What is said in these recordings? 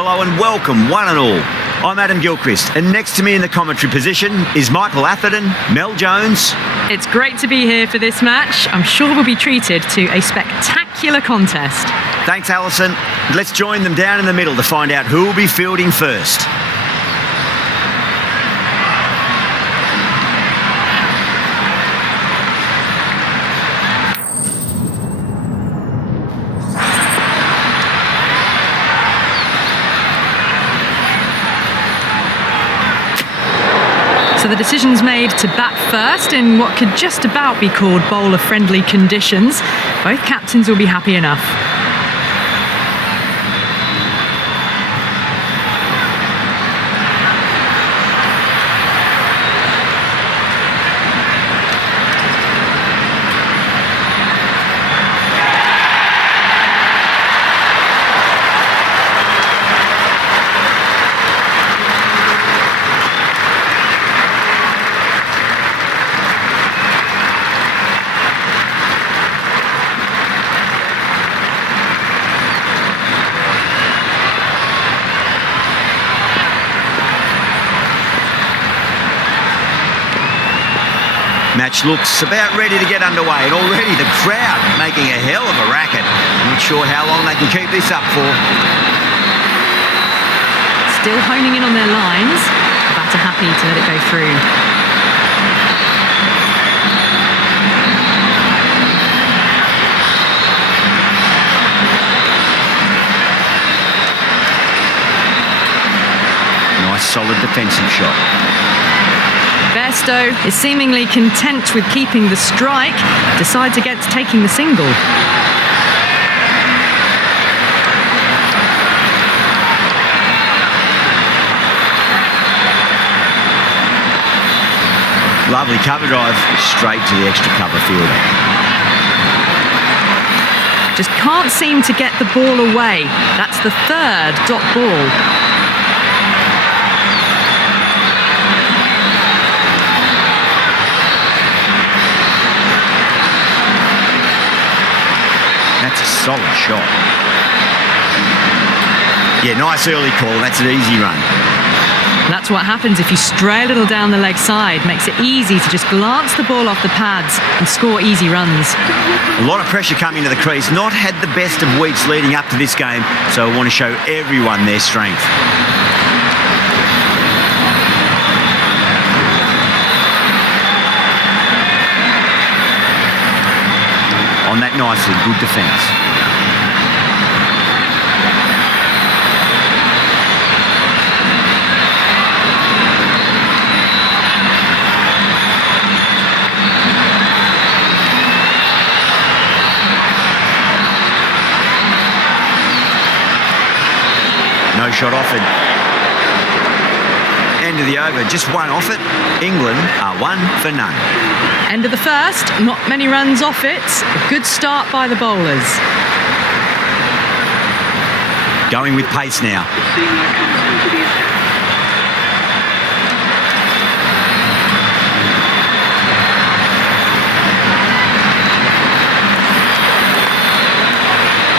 Hello and welcome, one and all. I'm Adam Gilchrist, and next to me in the commentary position is Michael Atherton, Mel Jones. It's great to be here for this match. I'm sure we'll be treated to a spectacular contest. Thanks, Alison. Let's join them down in the middle to find out who will be fielding first. So the decision's made to bat first in what could just about be called bowler-friendly conditions. Both captains will be happy enough. Match looks about ready to get underway, and already the crowd making a hell of a racket. Not sure how long they can keep this up for. Still honing in on their lines. The batter happy to let it go through. Nice solid defensive shot. Bairstow is seemingly content with keeping the strike, decides against taking the single. Lovely cover drive, straight to the extra cover fielder. Just can't seem to get the ball away. That's the third dot ball. That's a solid shot. Yeah, nice early call. That's an easy run. That's what happens if you stray a little down the leg side. Makes it easy to just glance the ball off the pads and score easy runs. A lot of pressure coming to the crease. Not had the best of weeks leading up to this game, so I want to show everyone their strength. On that nicely, good defence. No shot offered. End of the over, just one off it. England are 1 for none. End of the first, not many runs off it. A good start by the bowlers. Going with pace now.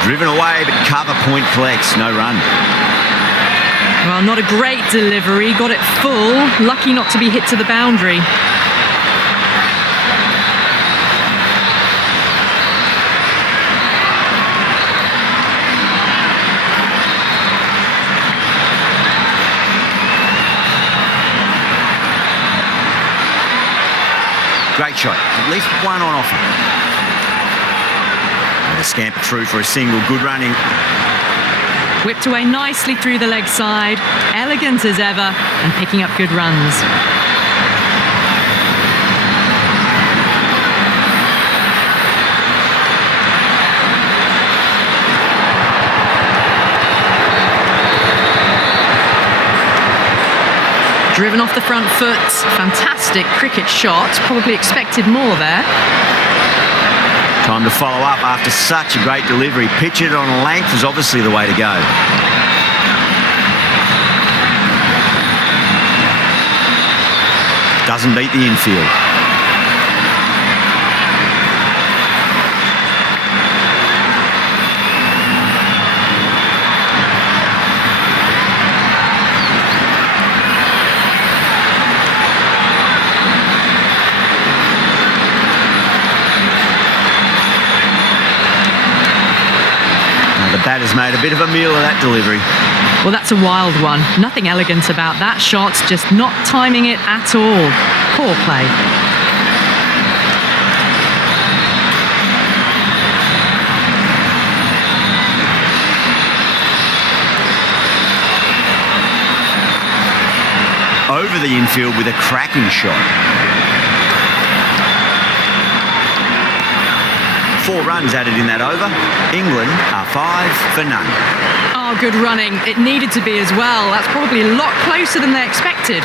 Driven away, but cover point collects, no run. Well, not a great delivery, got it full. Lucky not to be hit to the boundary. Great shot, at least one on offer. And a scamper through for a single, good running. Whipped away nicely through the leg side, elegant as ever, and picking up good runs. Driven off the front foot, fantastic cricket shot, probably expected more there. Time to follow up after such a great delivery. Pitch it on length is obviously the way to go. Doesn't beat the infield. batter's made a bit of a meal of that delivery. Well, that's a wild one. Nothing elegant about that shot, just not timing it at all. Poor play. Over the infield with a cracking shot. 4 runs added in that over. England are 5 for none. Oh, good running. It needed to be as well. That's probably a lot closer than they expected.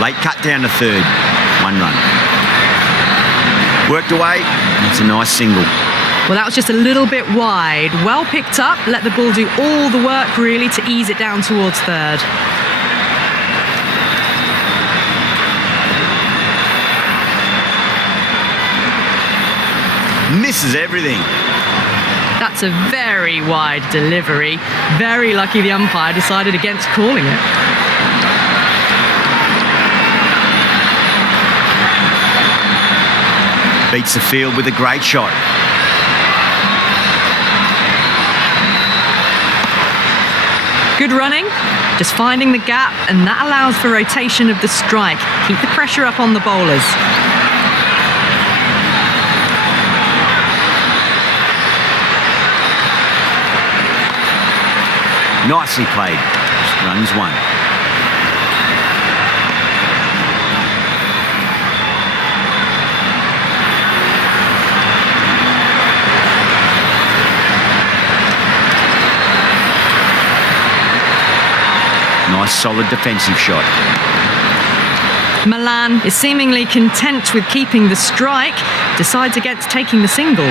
Late cut down to third. 1 run. Worked away. It's a nice single. Well, that was just a little bit wide. Well picked up. Let the ball do all the work, really, to ease it down towards third. Misses everything. That's a very wide delivery. Very lucky the umpire decided against calling it. Beats the field with a great shot. Good running, just finding the gap, and that allows for rotation of the strike. Keep the pressure up on the bowlers. Nicely played. Runs 1. Nice solid defensive shot. Milan is seemingly content with keeping the strike, decides against taking the single.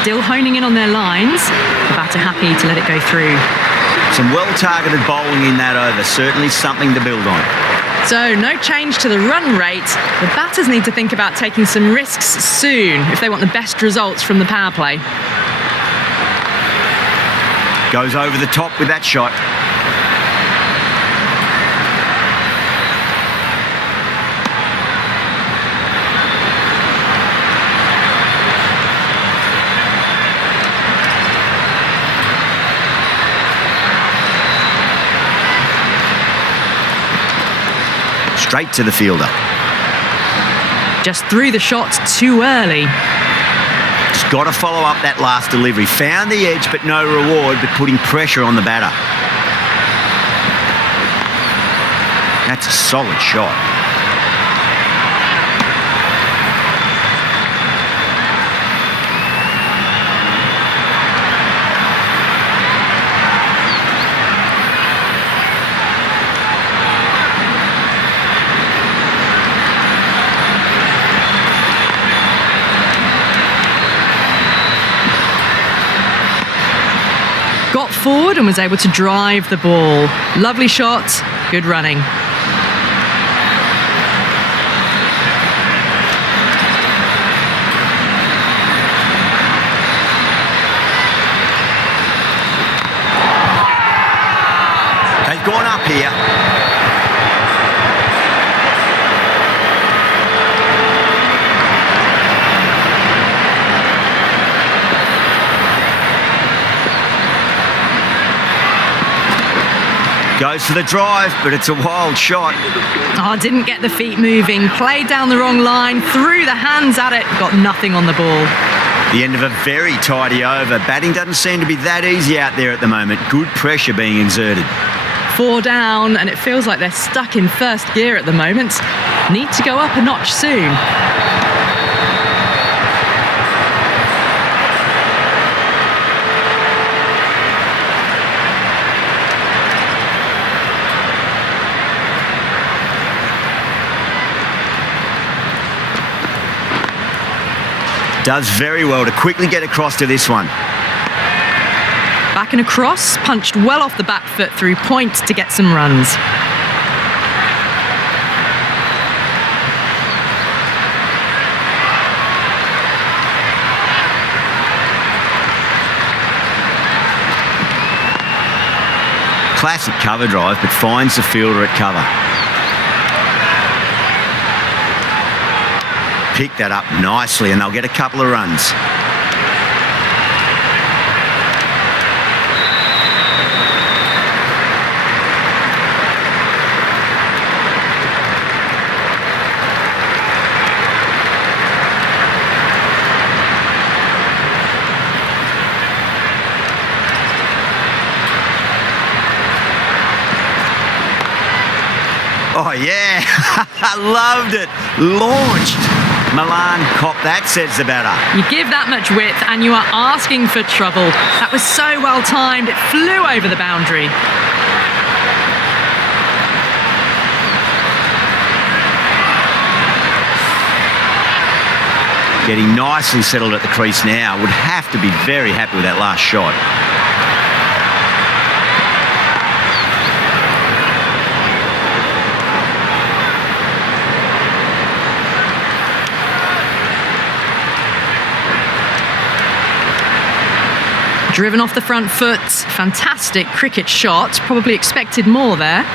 Still honing in on their lines. The batter happy to let it go through. Some well-targeted bowling in that over. Certainly something to build on. So, no change to the run rate. The batters need to think about taking some risks soon if they want the best results from the power play. Goes over the top with that shot. Straight to the fielder. Just threw the shot too early. Just got to follow up that last delivery. Found the edge, but no reward, but putting pressure on the batter. That's a solid shot. Got forward and was able to drive the ball. Lovely shot, good running. They've gone up here. Goes for the drive, but it's a wild shot. Oh, didn't get the feet moving. Played down the wrong line, threw the hands at it, got nothing on the ball. The end of a very tidy over. Batting doesn't seem to be that easy out there at the moment. Good pressure being exerted. 4 down, and it feels like they're stuck in first gear at the moment. Need to go up a notch soon. Does very well to quickly get across to this one. Back back and across, punched well off the back foot through point to get some runs. Classic cover drive, but finds the fielder at cover. Pick that up nicely and they'll get a couple of runs. Oh yeah, I loved it. Launched. Milan cop that, says the batter. You give that much width and you are asking for trouble. That was so well timed, it flew over the boundary. Getting nicely settled at the crease now. Would have to be very happy with that last shot. Driven off the front foot, fantastic cricket shot, probably expected more there.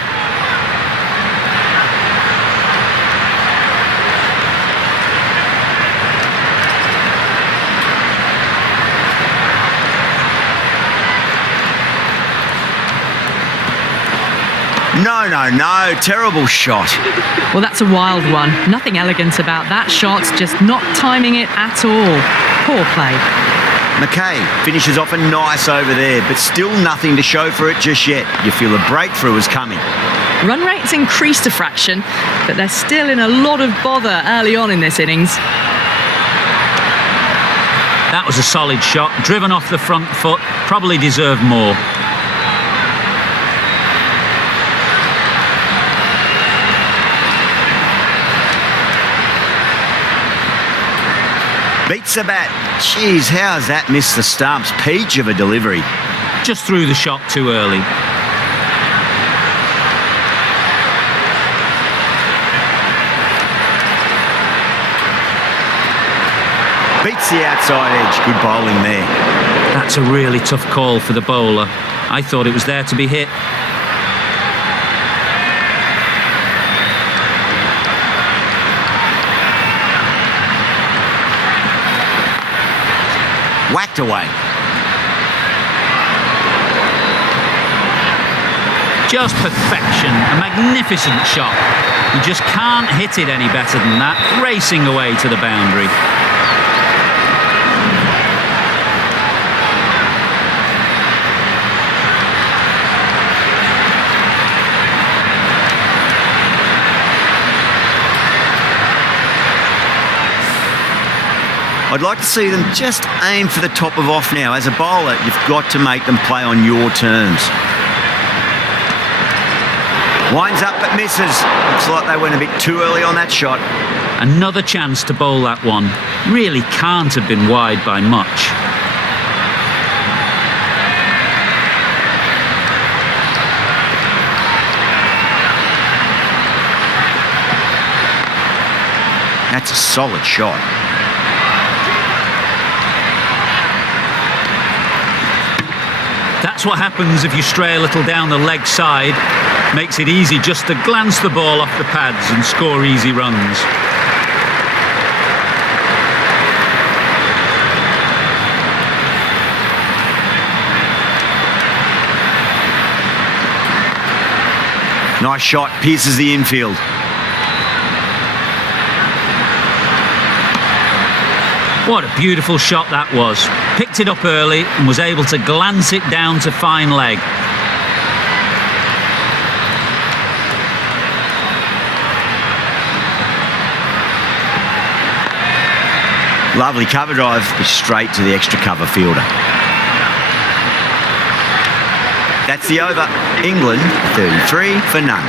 No, terrible shot. Well, that's a wild one. Nothing elegant about that shot, just not timing it at all. Poor play. McKay finishes off a nice over there, but still nothing to show for it just yet. You feel a breakthrough is coming. Run rate's increased a fraction, but they're still in a lot of bother early on in this innings. That was a solid shot, driven off the front foot, probably deserved more. Beats the bat. Jeez, how's that missed the stumps? Peach of a delivery. Just threw the shot too early. Beats the outside edge. Good bowling there. That's a really tough call for the bowler. I thought it was there to be hit. Whacked away. Just perfection, a magnificent shot. You just can't hit it any better than that, racing away to the boundary. I'd like to see them just aim for the top of off now. As a bowler, you've got to make them play on your terms. Winds up but misses. Looks like they went a bit too early on that shot. Another chance to bowl that one. Really can't have been wide by much. That's a solid shot. That's what happens if you stray a little down the leg side. Makes it easy just to glance the ball off the pads and score easy runs. Nice shot, pierces the infield. What a beautiful shot that was. Picked it up early and was able to glance it down to fine leg. Lovely cover drive, but straight to the extra cover fielder. That's the over. England 33 for none.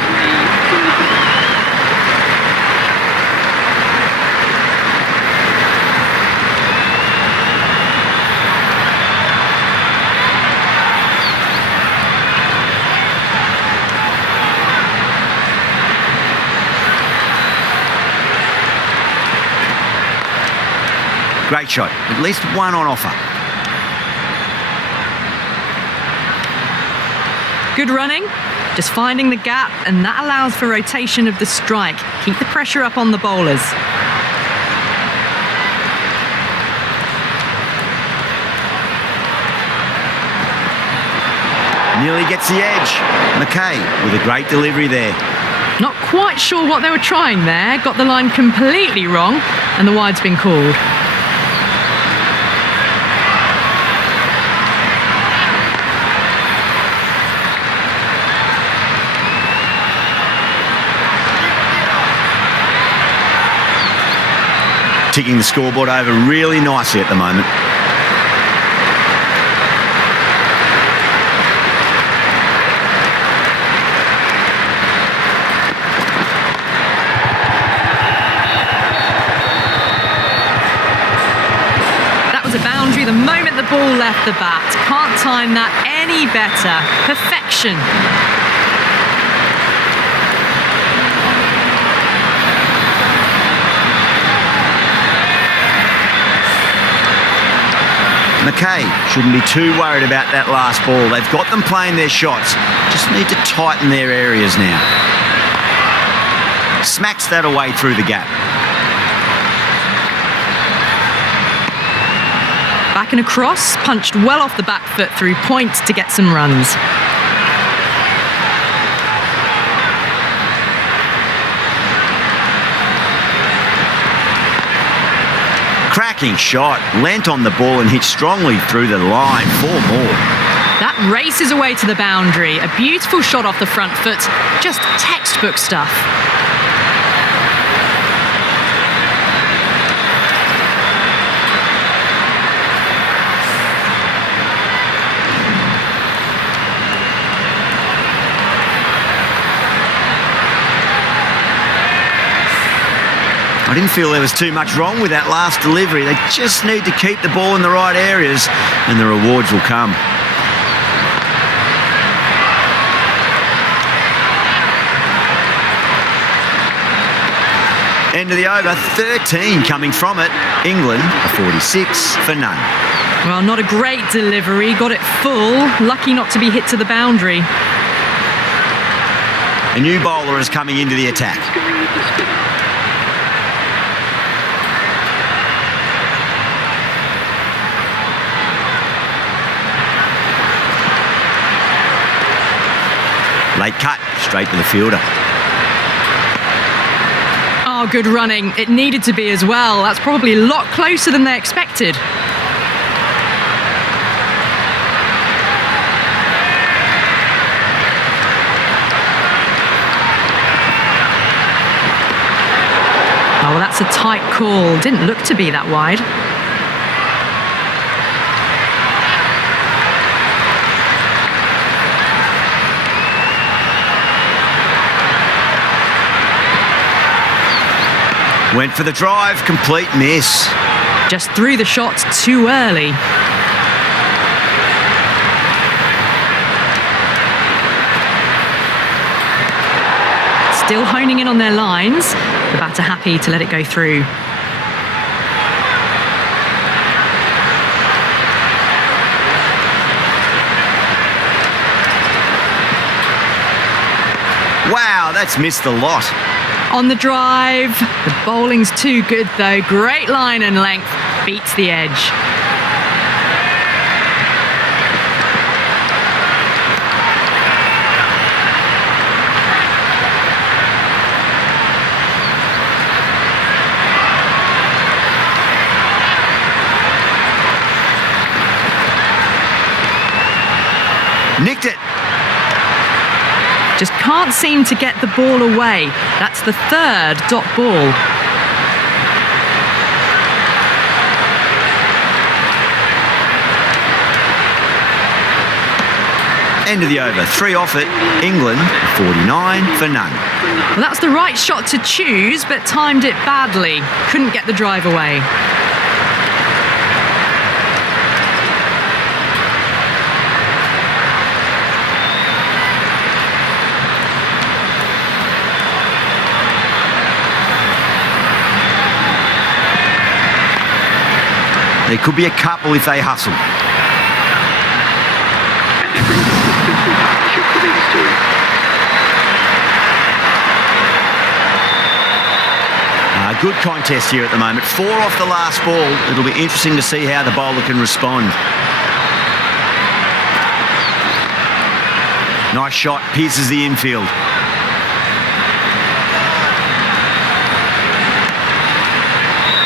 Great shot. At least one on offer. Good running, just finding the gap, and that allows for rotation of the strike. Keep the pressure up on the bowlers. Nearly gets the edge. McKay with a great delivery there. Not quite sure what they were trying there. Got the line completely wrong, and the wide's been called. Ticking the scoreboard over really nicely at the moment. That was a boundary the moment the ball left the bat. Can't time that any better. Perfection. McKay shouldn't be too worried about that last ball. They've got them playing their shots. Just need to tighten their areas now. Smacks that away through the gap. Back and across, punched well off the back foot through point to get some runs. Cracking shot, leant on the ball and hit strongly through the line. 4 more. That races away to the boundary. A beautiful shot off the front foot. Just textbook stuff. I didn't feel there was too much wrong with that last delivery. They just need to keep the ball in the right areas and the rewards will come. End of the over, 13 coming from it. England, a 46 for none. Well, not a great delivery. Got it full. Lucky not to be hit to the boundary. A new bowler is coming into the attack. Late cut, straight to the fielder. Oh, good running. It needed to be as well. That's probably a lot closer than they expected. Oh, well, that's a tight call. Didn't look to be that wide. Went for the drive, complete miss. Just threw the shot too early. Still honing in on their lines. The batter happy to let it go through. Wow, that's missed a lot. On the drive, the bowling's too good though. Great line and length, beats the edge. Nicked it. Just can't seem to get the ball away. That's the third dot ball. End of the over, 3 off it. England, 49 for none. Well, that's the right shot to choose, but timed it badly. Couldn't get the drive away. There could be a couple if they hustle. Good contest here at the moment. 4 off the last ball. It'll be interesting to see how the bowler can respond. Nice shot, pierces the infield.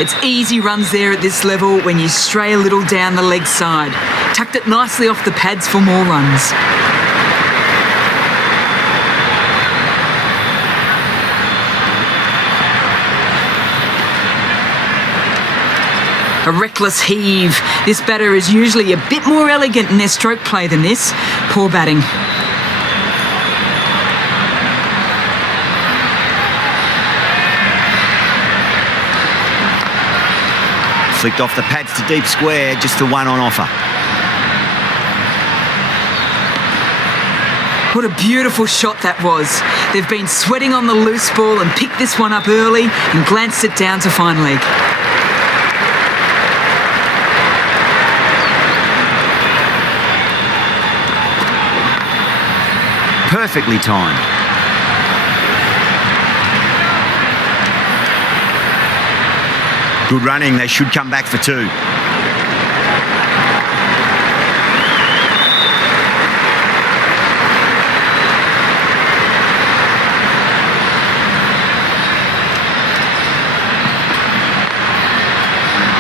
It's easy runs there at this level when you stray a little down the leg side. Tucked it nicely off the pads for more runs. A reckless heave. This batter is usually a bit more elegant in their stroke play than this. Poor batting. Flicked off the pads to deep square, just the one on offer. What a beautiful shot that was. They've been sweating on the loose ball and picked this one up early and glanced it down to fine leg. Perfectly timed. Good running, they should come back for 2.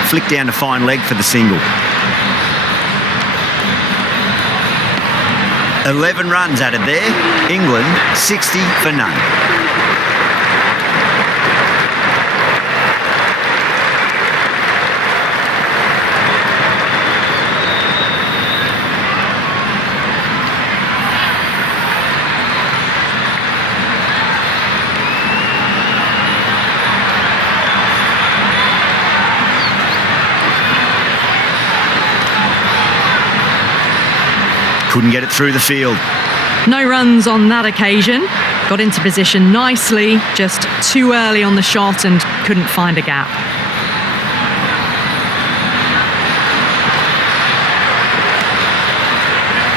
Flick down to fine leg for the single. 11 runs added there. England 60 for none. Couldn't get it through the field. No runs on that occasion. Got into position nicely, just too early on the shot and couldn't find a gap.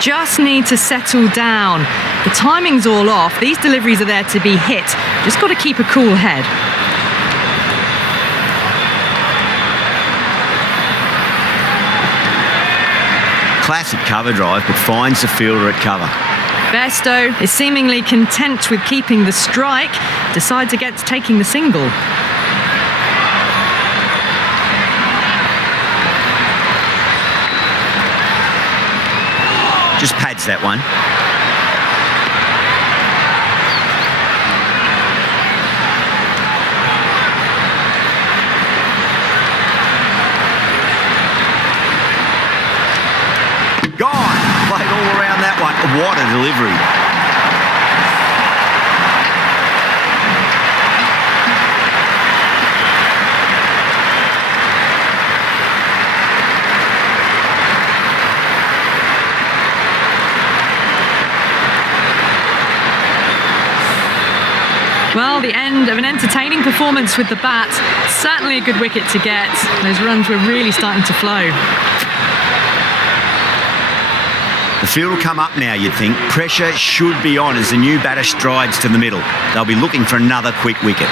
Just need to settle down. The timing's all off. These deliveries are there to be hit. Just got to keep a cool head. Classic cover drive, but finds the fielder at cover. Bairstow is seemingly content with keeping the strike, decides against taking the single. Just pads that one. Gone. Played all around that one. What a delivery. Well, the end of an entertaining performance with the bat. Certainly a good wicket to get. Those runs were really starting to flow. The field will come up now, you'd think. Pressure should be on as the new batter strides to the middle. They'll be looking for another quick wicket.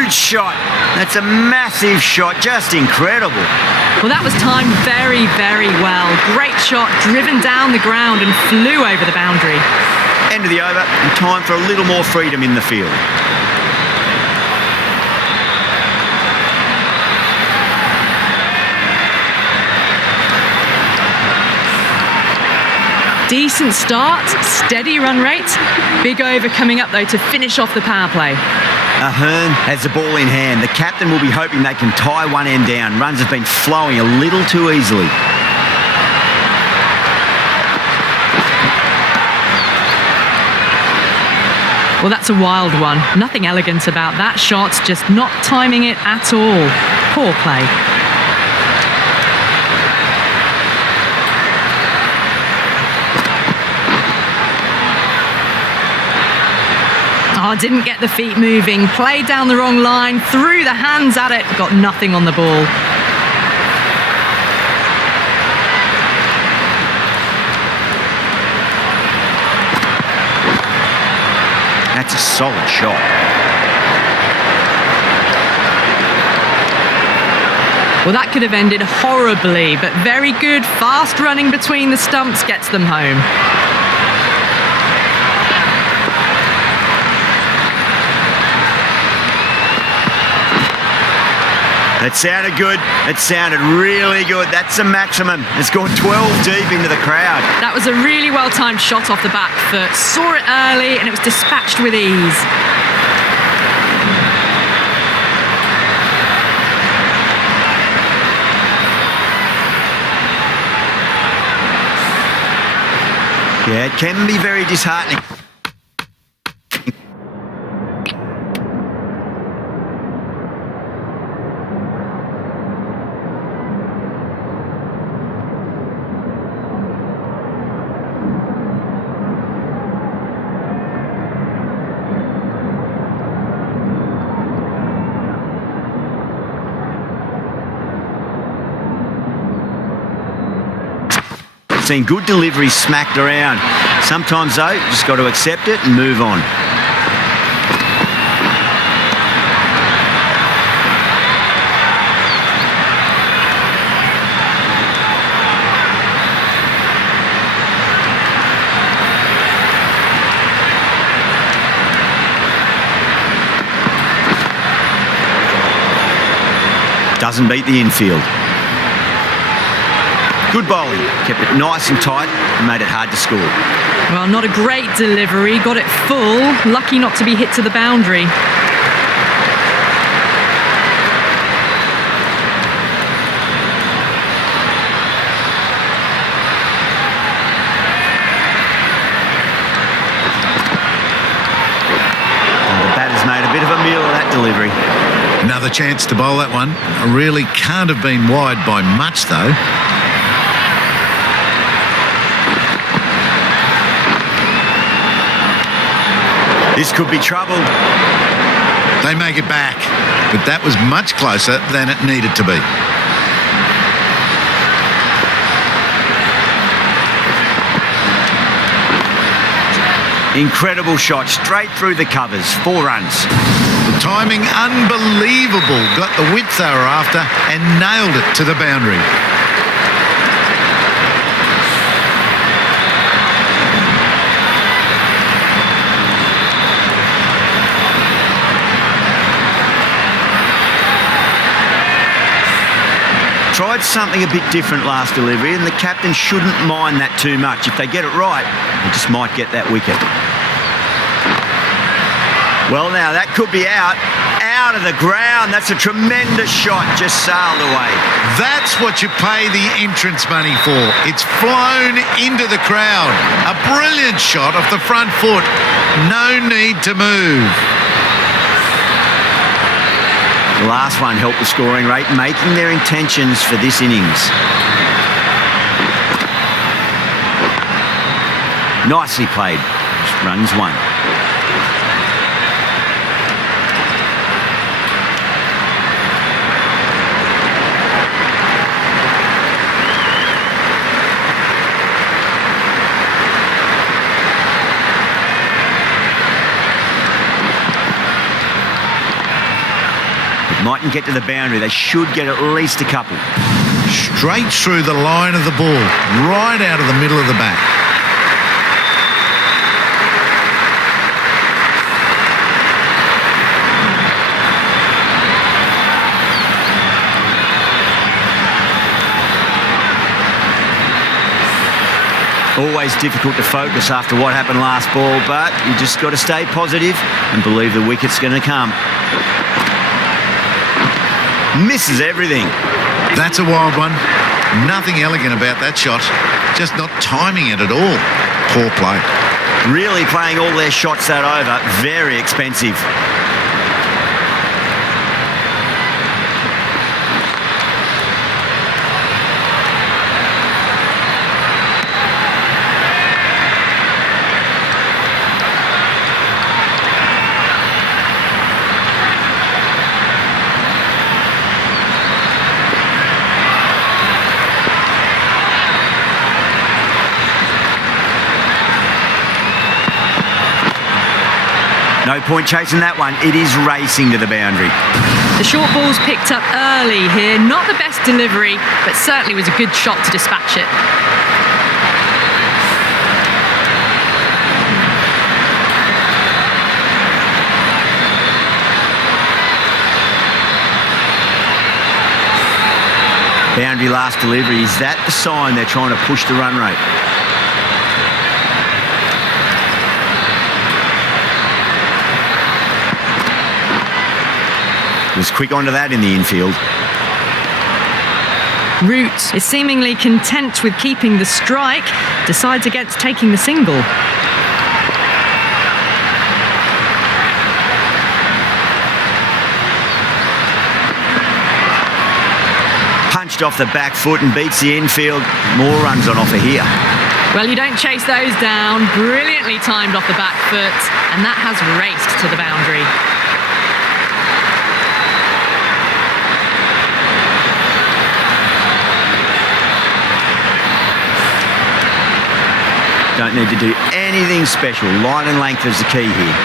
huge shot. That's a massive shot, just incredible. Well, that was timed very, very well. Great shot, driven down the ground and flew over the boundary. End of the over and time for a little more freedom in the field. Decent start, steady run rate. Big over coming up though to finish off the power play. Ahern has the ball in hand. The captain will be hoping they can tie one end down. Runs have been flowing a little too easily. Well, that's a wild one. Nothing elegant about that shot, just not timing it at all. Poor play. Oh, didn't get the feet moving, played down the wrong line, threw the hands at it, got nothing on the ball. That's a solid shot. Well, that could have ended horribly, but very good, fast running between the stumps gets them home. That sounded good. It sounded really good. That's the maximum. It's gone 12 deep into the crowd. That was a really well-timed shot off the back foot. Saw it early and it was dispatched with ease. Yeah, it can be very disheartening. Seen good deliveries smacked around. Sometimes though, you just got to accept it and move on. Doesn't beat the infield. Good bowling, kept it nice and tight and made it hard to score. Well, not a great delivery, got it full, lucky not to be hit to the boundary. And the batter's made a bit of a meal of that delivery. Another chance to bowl that one. Really can't have been wide by much though. This could be trouble. They make it back, but that was much closer than it needed to be. Incredible shot, straight through the covers, 4 runs. The timing unbelievable. Got the width they were after and nailed it to the boundary. Tried something a bit different last delivery, and the captain shouldn't mind that too much. If they get it right, they just might get that wicket. Well, now that could be out of the ground. That's a tremendous shot, just sailed away. That's what you pay the entrance money for. It's flown into the crowd. A brilliant shot off the front foot. No need to move. The last one helped the scoring rate, making their intentions for this innings. Nicely played. Runs 1. mightn't get to the boundary. They should get at least a couple. Straight through the line of the ball, right out of the middle of the bat. Always difficult to focus after what happened last ball, but you just got to stay positive and believe the wicket's going to come. Misses everything. That's a wild one. Nothing elegant about that shot. Just not timing it at all. Poor play. Really playing all their shots that over. Very expensive. No point chasing that one. It is racing to the boundary. The short ball's picked up early here. Not the best delivery, but certainly was a good shot to dispatch it. Boundary last delivery. Is that the sign they're trying to push the run rate? Was quick onto that in the infield. Root is seemingly content with keeping the strike, decides against taking the single. Punched off the back foot and beats the infield. More runs on offer here. Well, you don't chase those down. Brilliantly timed off the back foot, and that has raced to the boundary. Don't need to do anything special. Line and length is the key here.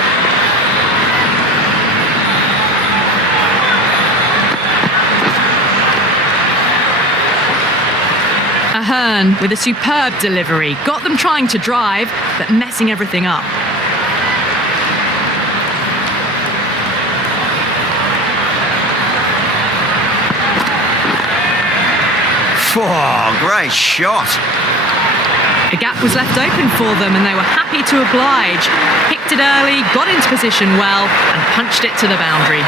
Ahern with a superb delivery. Got them trying to drive, but messing everything up. Oh, great shot. A gap was left open for them and they were happy to oblige. Picked it early, got into position well and punched it to the boundary.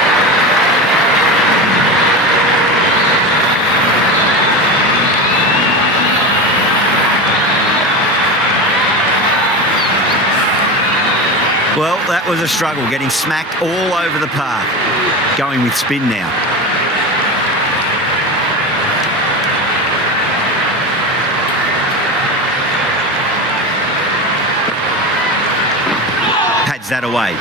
Well, that was a struggle, getting smacked all over the park. Going with spin now. Pads that away.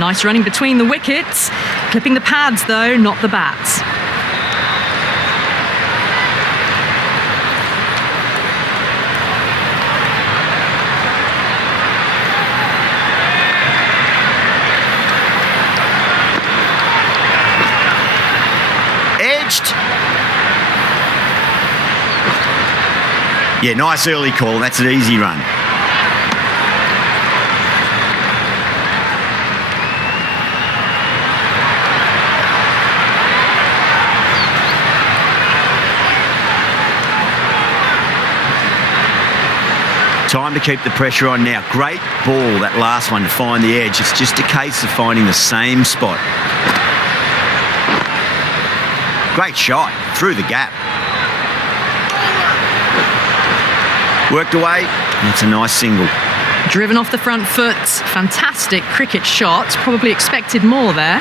Nice running between the wickets. Clipping the pads though, not the bats. Edged. Yeah, nice early call. That's an easy run. Time to keep the pressure on now. Great ball, that last one, to find the edge. It's just a case of finding the same spot. Great shot, through the gap. Worked away, that's a nice single. Driven off the front foot, fantastic cricket shot. Probably expected more there.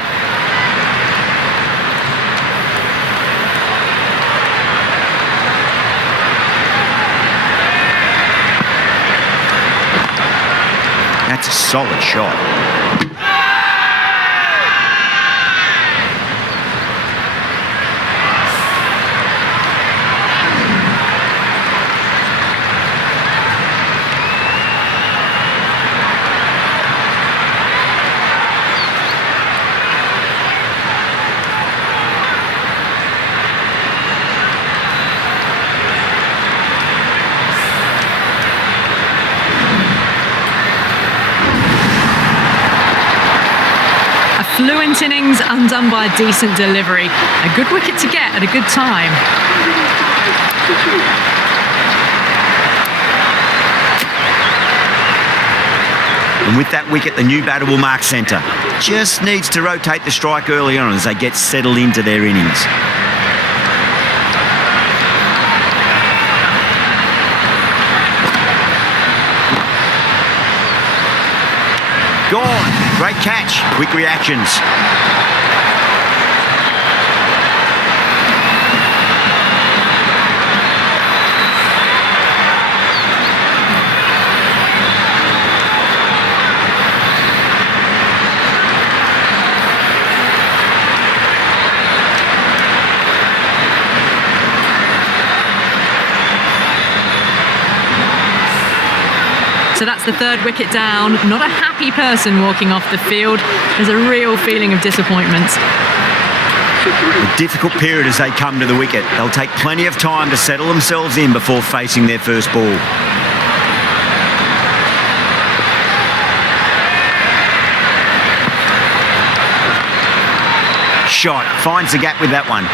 That's a solid shot. brilliant innings undone by a decent delivery. A good wicket to get at a good time. And with that wicket, the new batter will mark centre. Just needs to rotate the strike early on as they get settled into their innings. Gone. Great catch. Quick reactions. So that's the third wicket down. Not a happy person walking off the field. There's a real feeling of disappointment. A difficult period as they come to the wicket. They'll take plenty of time to settle themselves in before facing their first ball. Shot. Finds the gap with that one.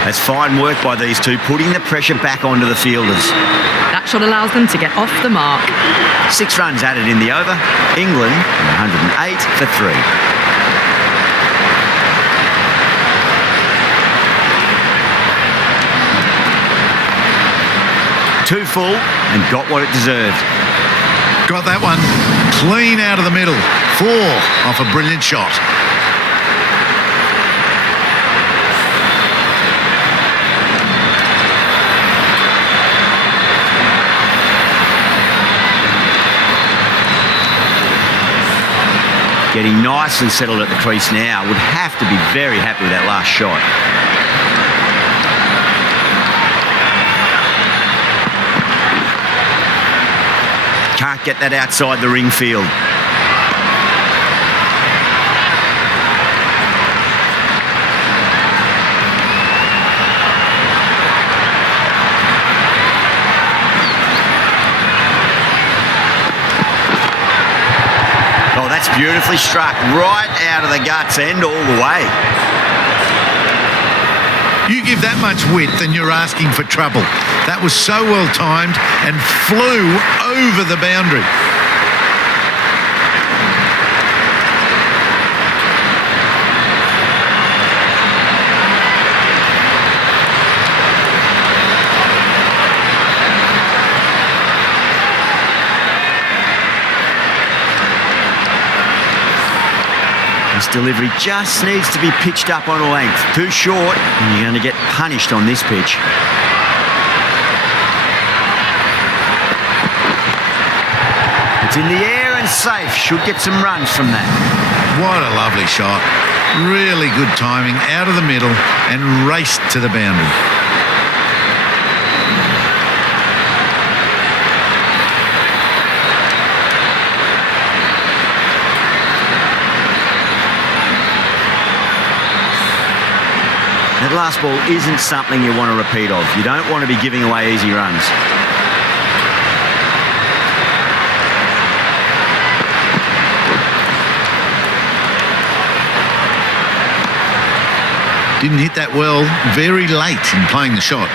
That's fine work by these two, putting the pressure back onto the fielders. That shot allows them to get off the mark. 6 runs added in the over. England 108 for 3. Too full and got what it deserved. Got that one clean out of the middle. 4 off a brilliant shot. Getting nicely settled at the crease now. Would have to be very happy with that last shot. Can't get that outside the ring field. That's beautifully struck, right out of the guts end all the way. You give that much width and you're asking for trouble. That was so well timed and flew over the boundary. This delivery just needs to be pitched up on a length. Too short, and you're going to get punished on this pitch. It's in the air and safe. Should get some runs from that. What a lovely shot. Really good timing, out of the middle and raced to the boundary. That last ball isn't something you want to repeat of. You don't want to be giving away easy runs. Didn't hit that well, very late in playing the shot.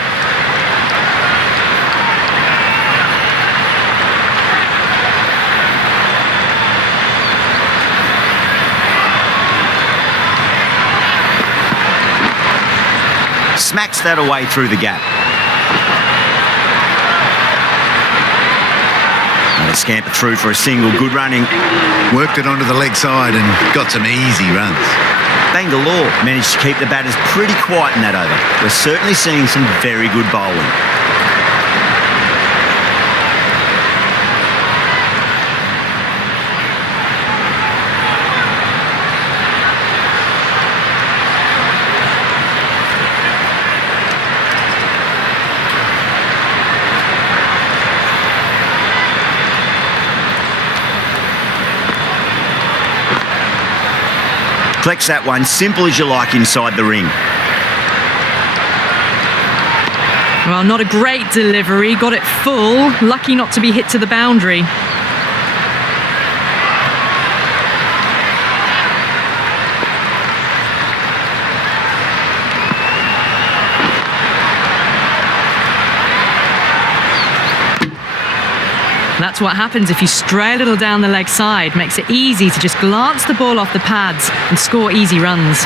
Smacks that away through the gap. And a scamper through for a single, good running. Worked it onto the leg side and got some easy runs. Bangalore managed to keep the batters pretty quiet in that over. We're certainly seeing some very good bowling. Collects that one, simple as you like inside the ring. Well, not a great delivery, got it full, lucky not to be hit to the boundary. That's what happens if you stray a little down the leg side. Makes it easy to just glance the ball off the pads and score easy runs.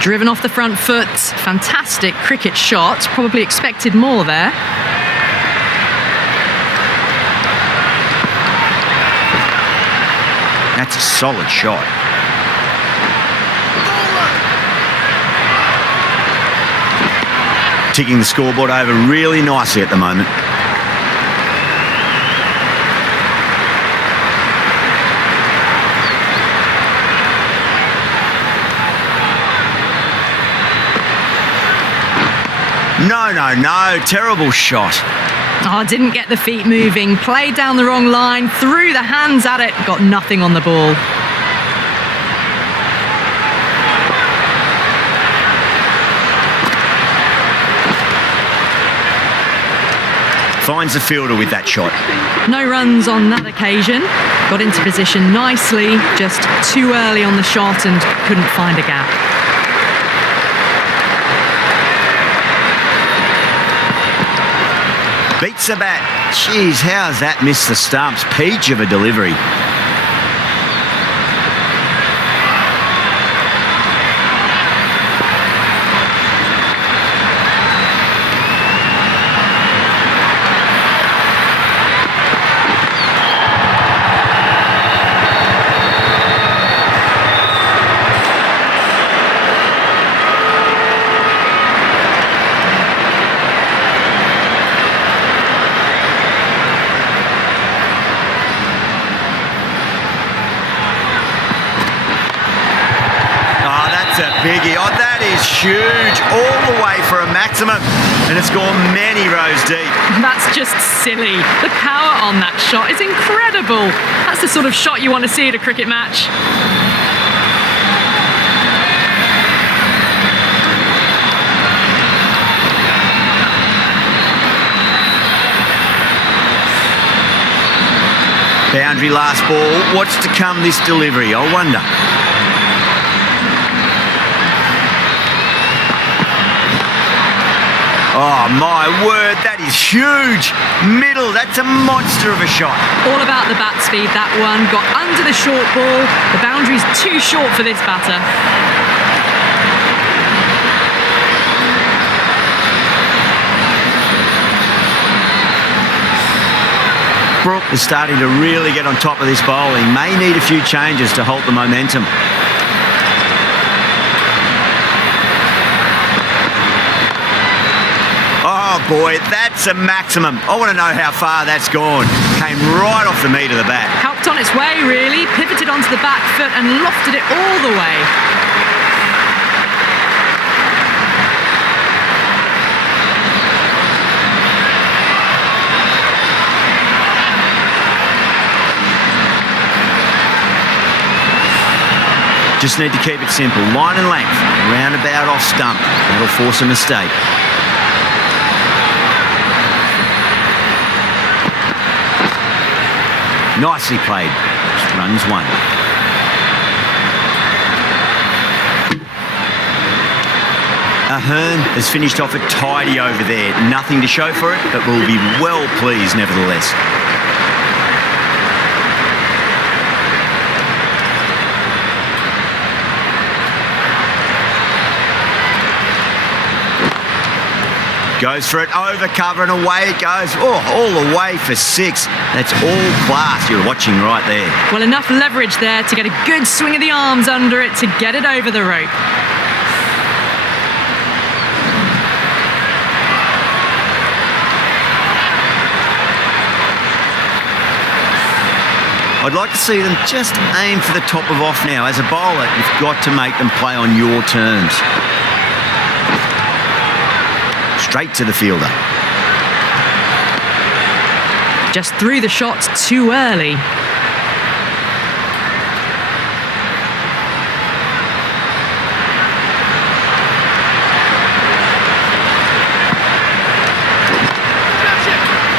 Driven off the front foot, fantastic cricket shot, probably expected more there. That's a solid shot. Ticking the scoreboard over really nicely at the moment. No, terrible shot. Oh, didn't get the feet moving, played down the wrong line, threw the hands at it, got nothing on the ball. Finds the fielder with that shot. No runs on that occasion, got into position nicely, just too early on the shot and couldn't find a gap. Beats the bat. Jeez, how's that missed the stumps? Peach of a delivery. Biggie. Oh, that is huge. All the way for a maximum. And it's gone many rows deep. That's just silly. The power on that shot is incredible. That's the sort of shot you want to see at a cricket match. Boundary last ball. What's to come this delivery? I wonder. Oh, my word, that is huge. Middle, that's a monster of a shot. All about the bat speed, that one. Got under the short ball. The boundary's too short for this batter. Brook is starting to really get on top of this bowling. May need a few changes to halt the momentum. Oh boy, that's a maximum. I want to know how far that's gone. Came right off the meat of the bat. Helped on its way, really. Pivoted onto the back foot and lofted it all the way. Just need to keep it simple. Line and length. Roundabout off stump. That'll force a mistake. Nicely played. Runs one. Ahern has finished off a tidy over there. Nothing to show for it, but will be well pleased nevertheless. Goes for it, over cover and away it goes. Oh, all the way for six. That's all class you're watching right there. Well, enough leverage there to get a good swing of the arms under it to get it over the rope. I'd like to see them just aim for the top of off now. As a bowler, you've got to make them play on your terms. straight to the fielder. Just threw the shot too early.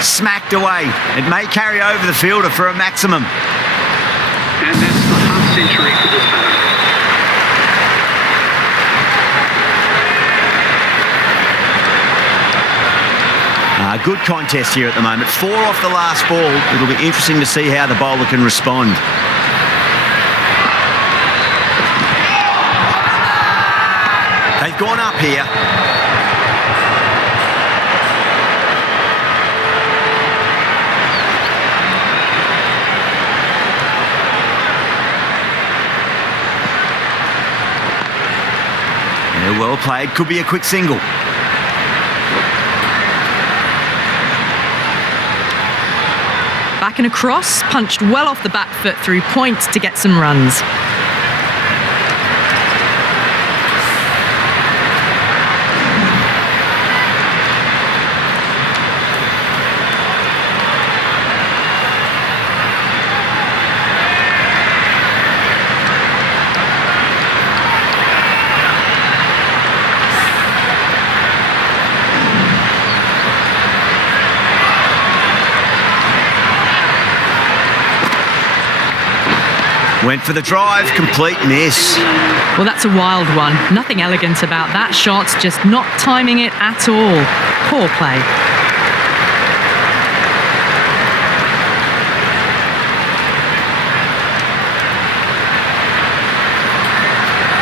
Smacked away. It may carry over the fielder for a maximum. And that's the half century for this batter. Good contest here at the moment. 4 off the last ball. It'll be interesting to see how the bowler can respond. They've gone up here. Yeah, well played. Could be a quick single. Back and across, punched well off the back foot through point to get some runs. Went for the drive, complete miss. Well, that's a wild one. Nothing elegant about that shot, just not timing it at all. Poor play.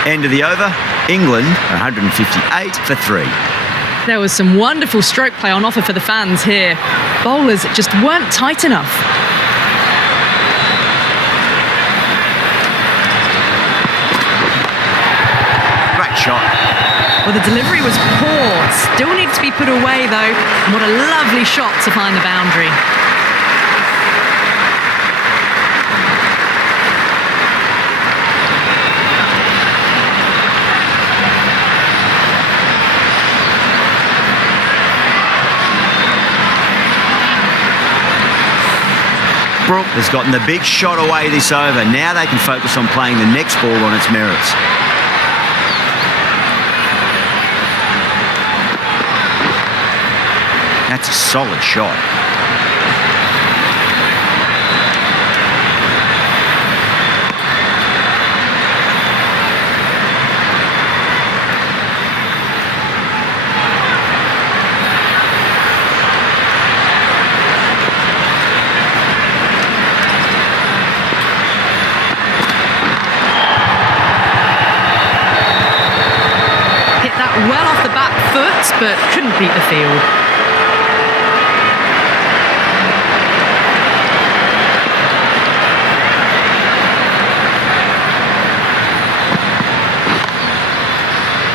End of the over, England 158 for 3. There was some wonderful stroke play on offer for the fans here. Bowlers just weren't tight enough. Shot. Well, the delivery was poor. Still needs to be put away, though. And what a lovely shot to find the boundary. Brooke has gotten the big shot away this over. Now they can focus on playing the next ball on its merits. That's a solid shot. Hit that well off the back foot, but couldn't beat the field.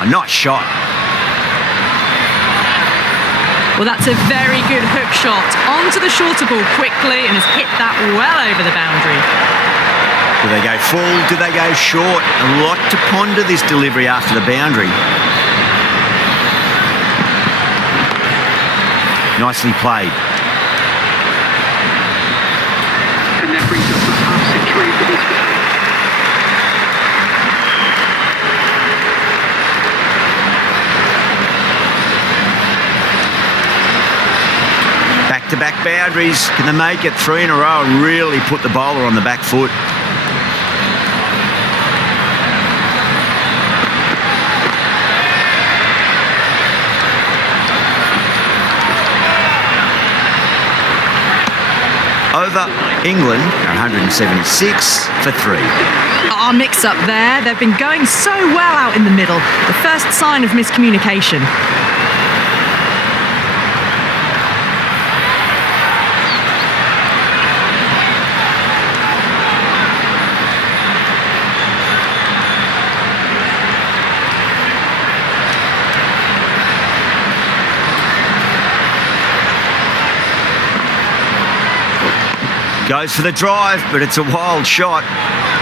A nice shot. Well, that's a very good hook shot. Onto the shorter ball quickly and has hit that well over the boundary. Do they go full? Do they go short? A lot to ponder this delivery after the boundary. Nicely played. And that brings us to half century for this batter. Back-to-back boundaries. Can they make it 3 in a row and really put the bowler on the back foot? Over England 176 for 3. Our mix-up there. They've been going so well out in the middle. The first sign of miscommunication. Goes for the drive, but it's a wild shot.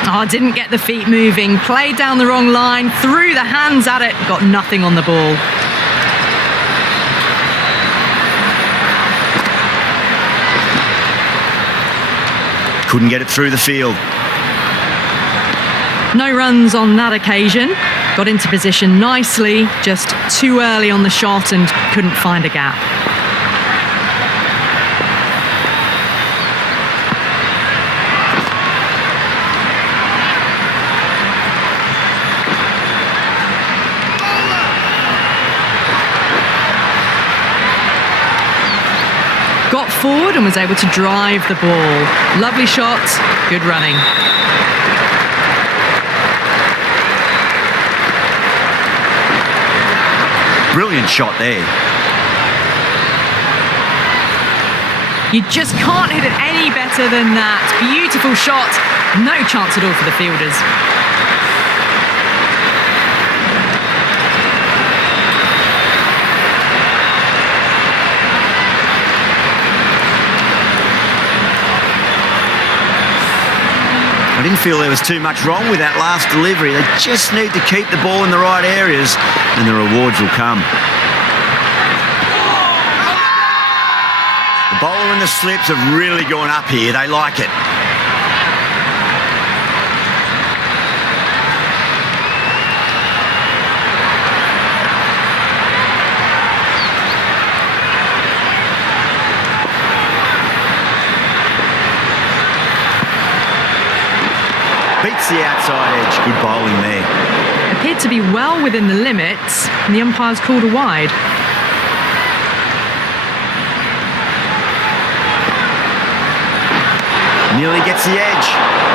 Oh, didn't get the feet moving. Played down the wrong line. Threw the hands at it. Got nothing on the ball. couldn't get it through the field. No runs on that occasion. Got into position nicely, just too early on the shot and couldn't find a gap. Got forward and was able to drive the ball. Lovely shot, good running. Brilliant shot there. You just can't hit it any better than that. Beautiful shot, no chance at all for the fielders. I didn't feel there was too much wrong with that last delivery. They just need to keep the ball in the right areas and the rewards will come. The bowler and the slips have really gone up here. They like it. Beats the outside edge. Good bowling there. Appeared to be well within the limits, and the umpire's called a wide. Nearly gets the edge.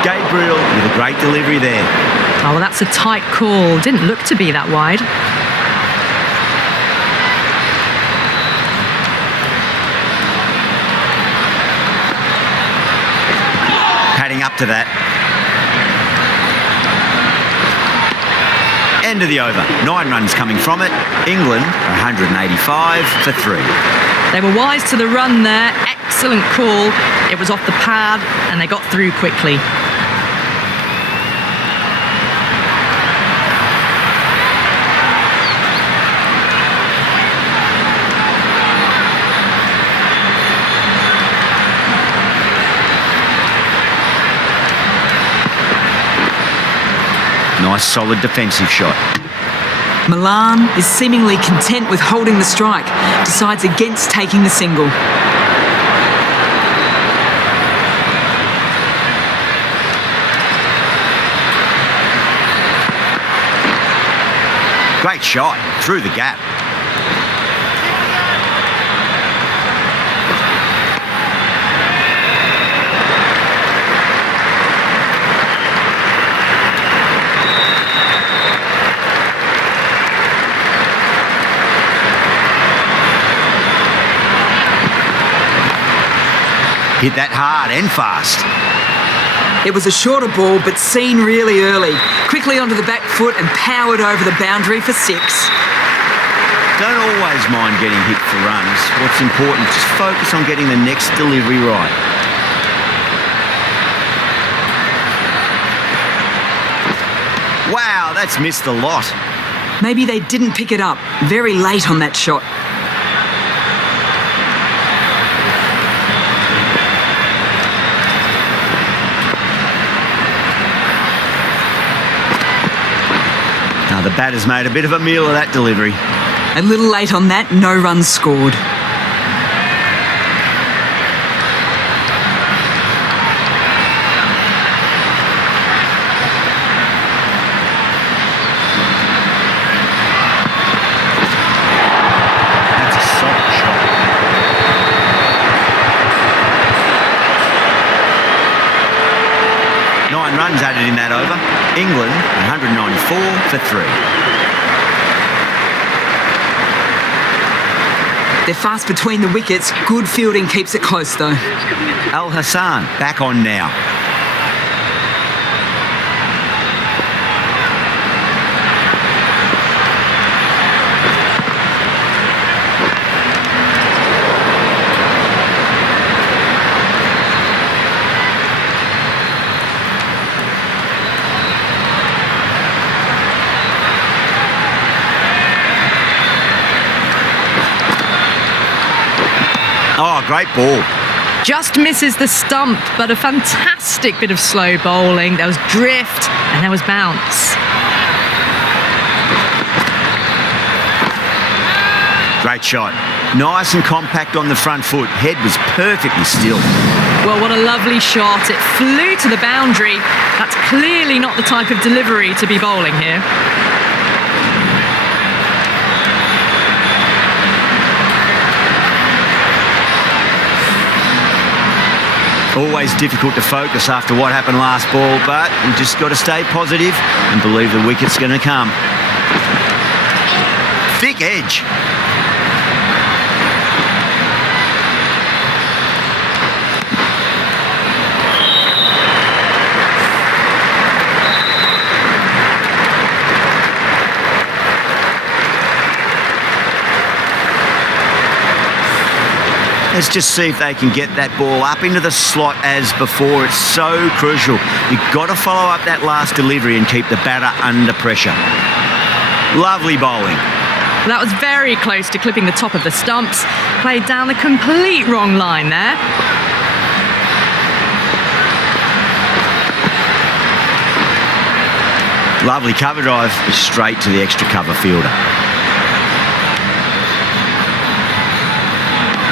Gabriel with a great delivery there. Oh, well, that's a tight call. Didn't look to be that wide. Padding up to that. End of the over. 9 runs coming from it. England 185 for 3. They were wise to the run there. Excellent call. It was off the pad and they got through quickly. Nice solid defensive shot. Milan is seemingly content with holding the strike, decides against taking the single. Great shot through the gap. Hit that hard and fast. It was a shorter ball, but seen really early. Quickly onto the back foot and powered over the boundary for 6. Don't always mind getting hit for runs. What's important, just focus on getting the next delivery right. Wow, that's missed a lot. Maybe they didn't pick it up. Very late on that shot. Now the batter's made a bit of a meal of that delivery. A little late on that, no runs scored. That's a solid shot. Nine runs added in that over. England 194 for 3. They're fast between the wickets. Good fielding keeps it close though. Al Hassan back on now. Oh, great ball. Just misses the stump, but a fantastic bit of slow bowling. There was drift and there was bounce. Great shot. Nice and compact on the front foot. Head was perfectly still. Well, what a lovely shot. It flew to the boundary. That's clearly not the type of delivery to be bowling here. Always difficult to focus after what happened last ball, but we just got to stay positive and believe the wicket's going to come. Thick edge. Let's just see if they can get that ball up into the slot as before. It's so crucial. You've got to follow up that last delivery and keep the batter under pressure. Lovely bowling. That was very close to clipping the top of the stumps. Played down the complete wrong line there. Lovely cover drive straight to the extra cover fielder.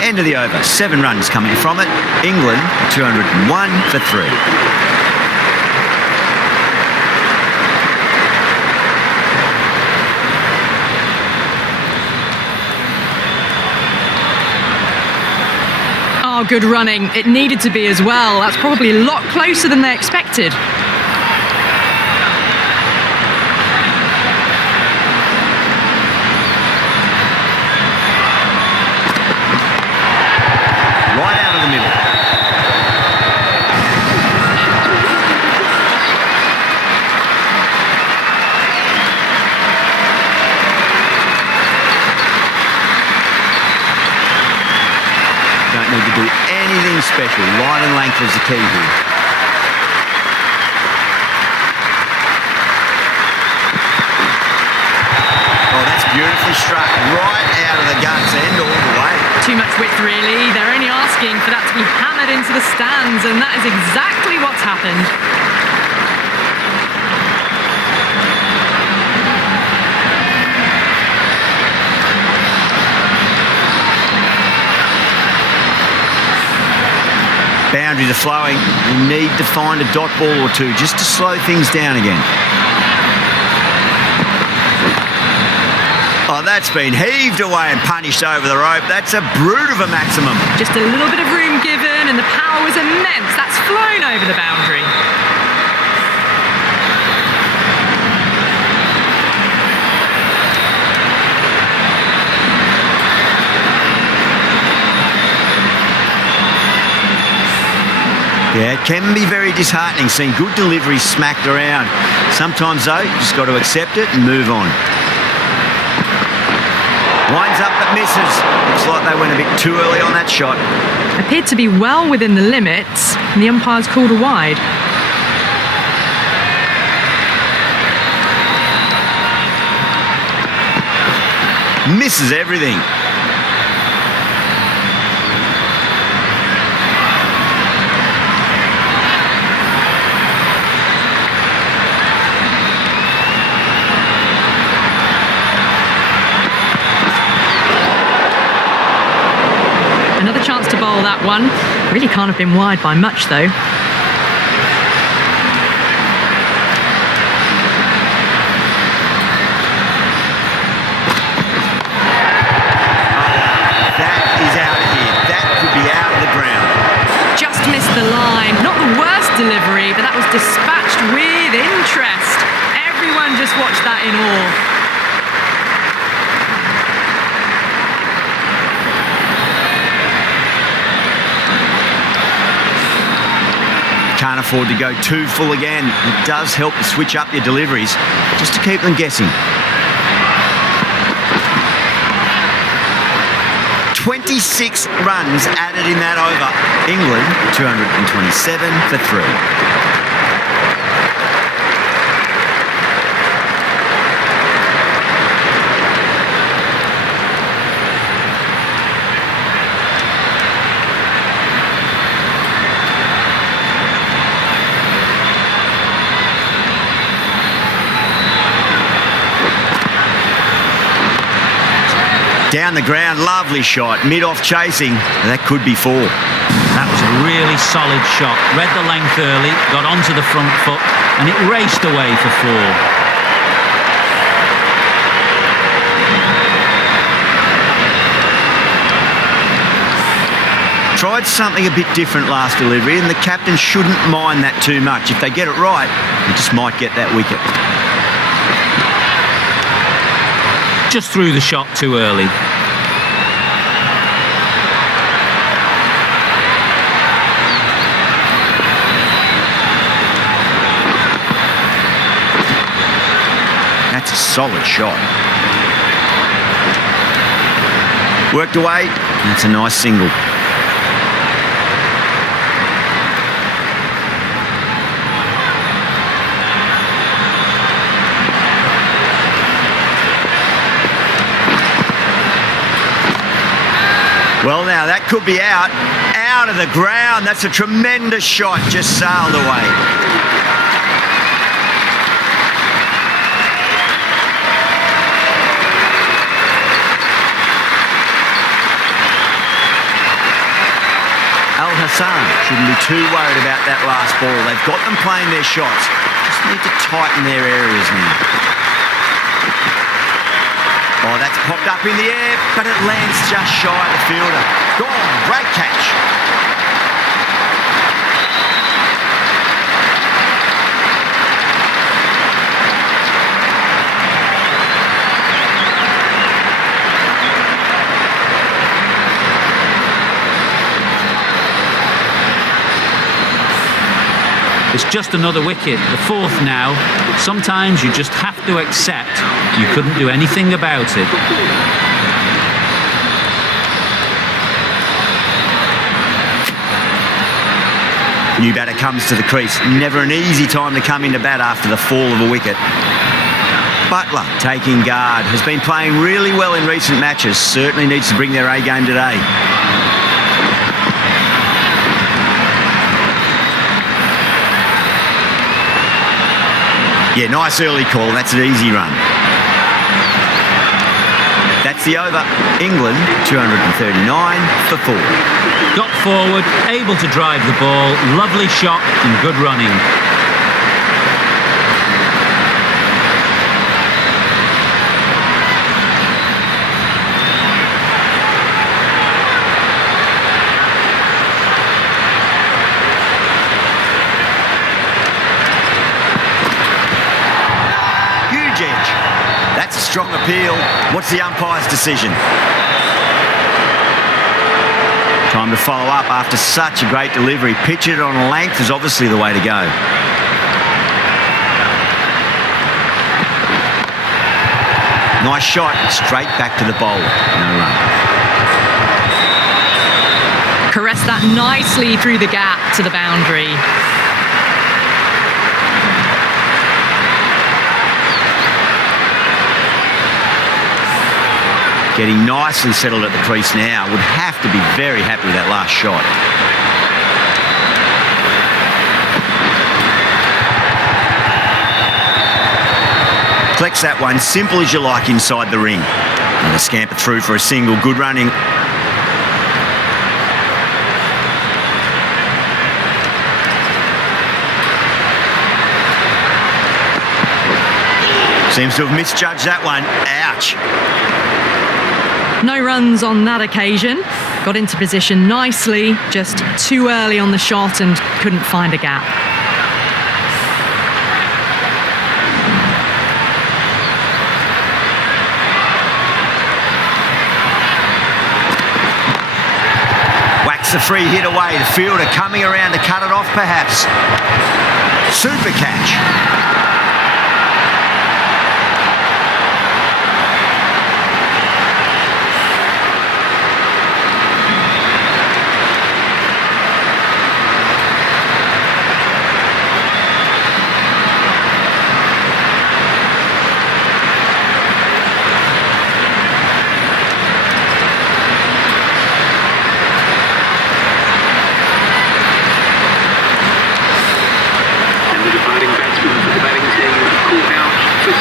End of the over. 7 runs coming from it. England 201 for 3. Oh, good running. It needed to be as well. That's probably a lot closer than they expected. Special. Line and length is the key here. Oh, that's beautifully struck right out of the guts end all the way. Too much width, really. They're only asking for that to be hammered into the stands, and that is exactly what's happened. Boundaries are flowing. We need to find a dot ball or two just to slow things down again. Oh, that's been heaved away and punished over the rope. That's a brute of a maximum. Just a little bit of room given and the power was immense. That's flown over the boundary. Yeah, it can be very disheartening seeing good deliveries smacked around. Sometimes, though, you just got to accept it and move on. Winds up but misses. Looks like they went a bit too early on that shot. Appeared to be well within the limits, and the umpire's called a wide. Misses everything. Another chance to bowl that one. Really can't have been wide by much, though. That is out of here. That could be out of the ground. Just missed the line. Not the worst delivery, but that was dispatched with interest. Everyone just watched that in awe. Can't afford to go too full again. It does help to switch up your deliveries just to keep them guessing. 26 runs added in that over. England 227 for 3. Down the ground, lovely shot. Mid-off chasing. That could be 4. That was a really solid shot. Read the length early, got onto the front foot, and it raced away for 4. Tried something a bit different last delivery, and the captain shouldn't mind that too much. If they get it right, they just might get that wicket. Just threw the shot too early. That's a solid shot. Worked away. That's a nice single. Well, now that could be out of the ground. That's a tremendous shot, just sailed away. Al-Hassan shouldn't be too worried about that last ball. They've got them playing their shots. Just need to tighten their areas now. Oh, that's popped up in the air, but it lands just shy of the fielder. Gone, great catch. It's just another wicket, the 4th now. Sometimes you just have to accept you couldn't do anything about it. New batter comes to the crease. Never an easy time to come into bat after the fall of a wicket. Butler taking guard. Has been playing really well in recent matches. Certainly needs to bring their A game today. Yeah, nice early call. That's an easy run. That's the over. England, 239 for 4. Got forward, able to drive the ball. Lovely shot and good running. That's a strong appeal. What's the umpire's decision? Time to follow up after such a great delivery. Pitch it on length is obviously the way to go. Nice shot, straight back to the bowler. No run. Caressed that nicely through the gap to the boundary. Getting nicely settled at the crease now. Would have to be very happy with that last shot. Collects that one, simple as you like inside the ring. And a scamper through for a single. Good running. Seems to have misjudged that one. Ouch. No runs on that occasion. Got into position nicely, just too early on the shot and couldn't find a gap. Whacks the free hit away. The fielder coming around to cut it off perhaps. Super catch.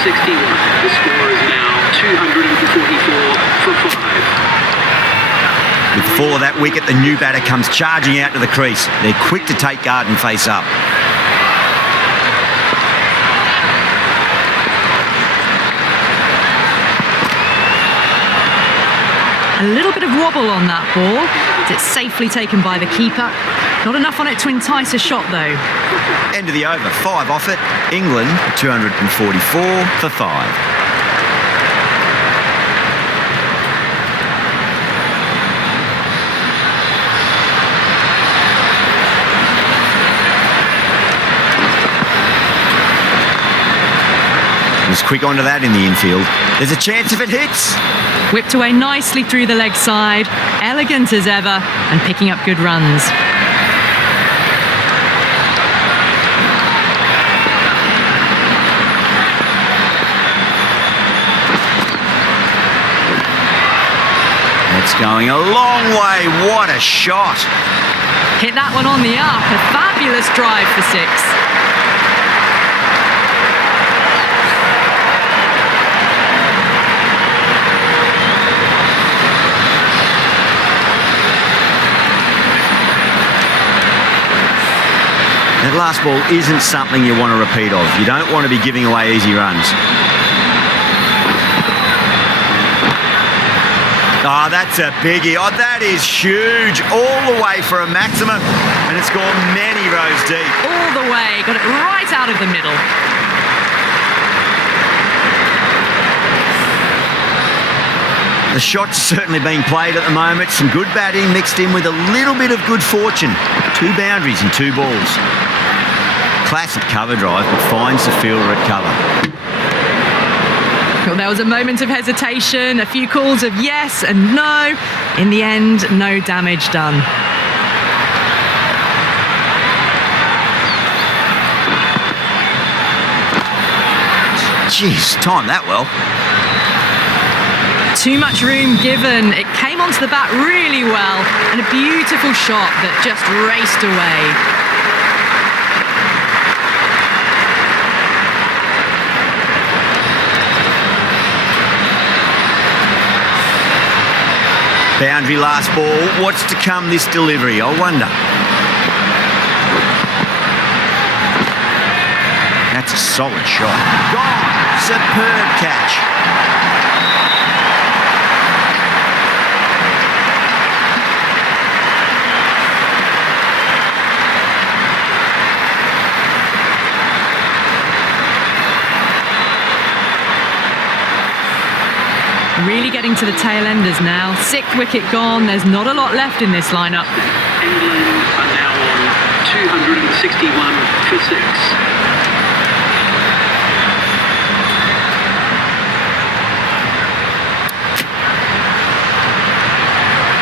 The score is now 244 for 5. With the fall of that wicket, the new batter comes charging out to the crease. They're quick to take guard and face up. A little bit of wobble on that ball. It's safely taken by the keeper. Not enough on it to entice a shot though. End of the over, 5 off it. England 244 for 5. Was quick onto that in the infield. There's a chance if it hits. Whipped away nicely through the leg side, elegant as ever, and picking up good runs. It's going a long way. What a shot. Hit that one on the up. A fabulous drive for 6. That last ball isn't something you want to repeat of. You don't want to be giving away easy runs. Oh, that's a biggie. Oh, that is huge. All the way for a maximum. And it's gone many rows deep. All the way. Got it right out of the middle. The shot's certainly being played at the moment. Some good batting mixed in with a little bit of good fortune. 2 boundaries and 2 balls. Classic cover drive, but finds the fielder at cover. Well, there was a moment of hesitation, a few calls of yes and no. In the end, no damage done. Jeez, timed that well. Too much room given. It came onto the bat really well, and a beautiful shot that just raced away. Boundary last ball. What's to come this delivery? I wonder. That's a solid shot. Gone. Superb catch. Really getting to the tail enders now. 6th wicket gone. There's not a lot left in this lineup. England are now on 261 for 6.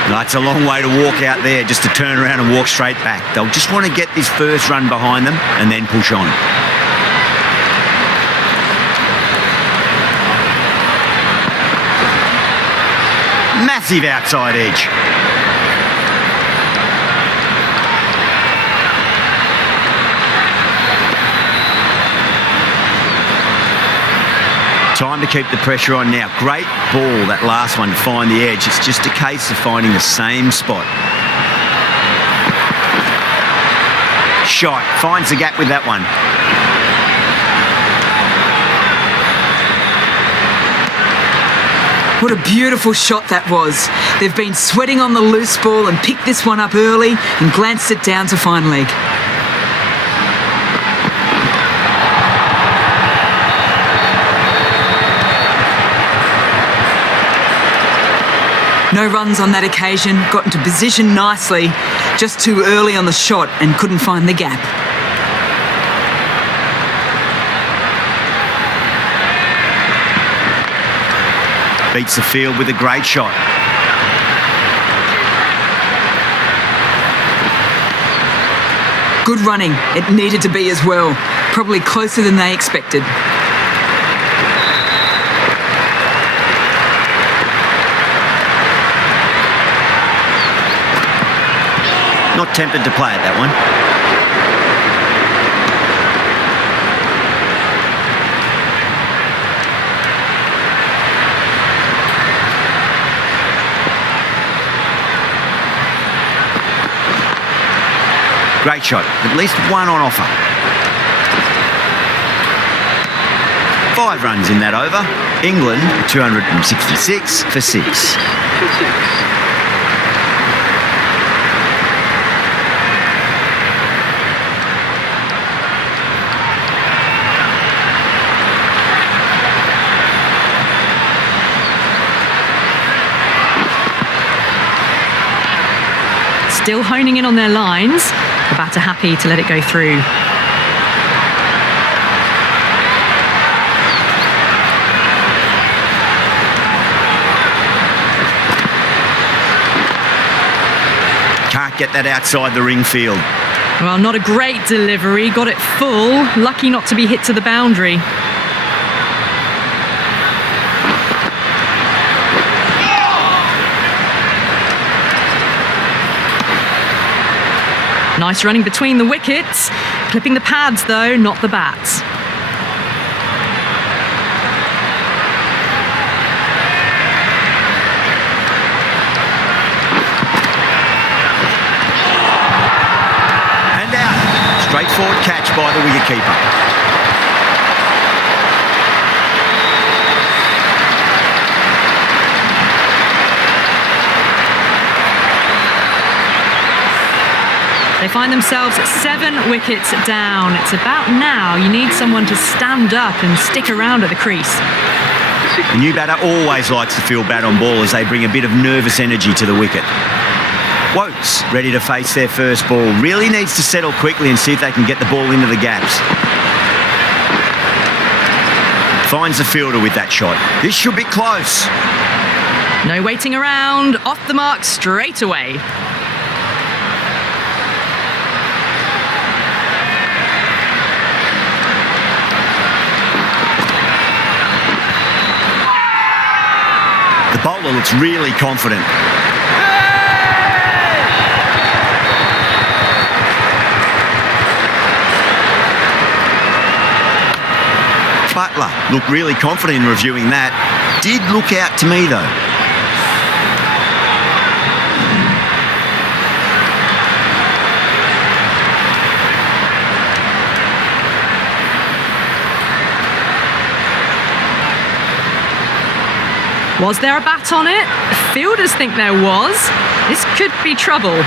That's a long way to walk out there just to turn around and walk straight back. They'll just want to get this first run behind them and then push on. Massive outside edge. Time to keep the pressure on now. Great ball, that last one, to find the edge. It's just a case of finding the same spot. Shot, finds the gap with that one. What a beautiful shot that was. They've been sweating on the loose ball and picked this one up early and glanced it down to fine leg. No runs on that occasion, got into position nicely, just too early on the shot and couldn't find the gap. Beats the field with a great shot. Good running, it needed to be as well. Probably closer than they expected. Not tempted to play at that one. Great shot. At least one on offer. 5 runs in that over. England 266 for 6. For 6. Still honing in on their lines. The batter happy to let it go through. Can't get that outside the ring field. Well, not a great delivery. Got it full. Lucky not to be hit to the boundary. Nice running between the wickets. Clipping the pads, though, not the bats. And out. Straightforward catch by the wicketkeeper. They find themselves 7 wickets down. It's about now you need someone to stand up and stick around at the crease. The new batter always likes to feel bat on ball as they bring a bit of nervous energy to the wicket. Woakes, ready to face their first ball, really needs to settle quickly and see if they can get the ball into the gaps. Finds the fielder with that shot. This should be close. No waiting around. Off the mark straight away. The bowler looks really confident. Butler looked really confident in reviewing that. Did look out to me, though. Was there a bat on it? Fielders think there was. This could be trouble.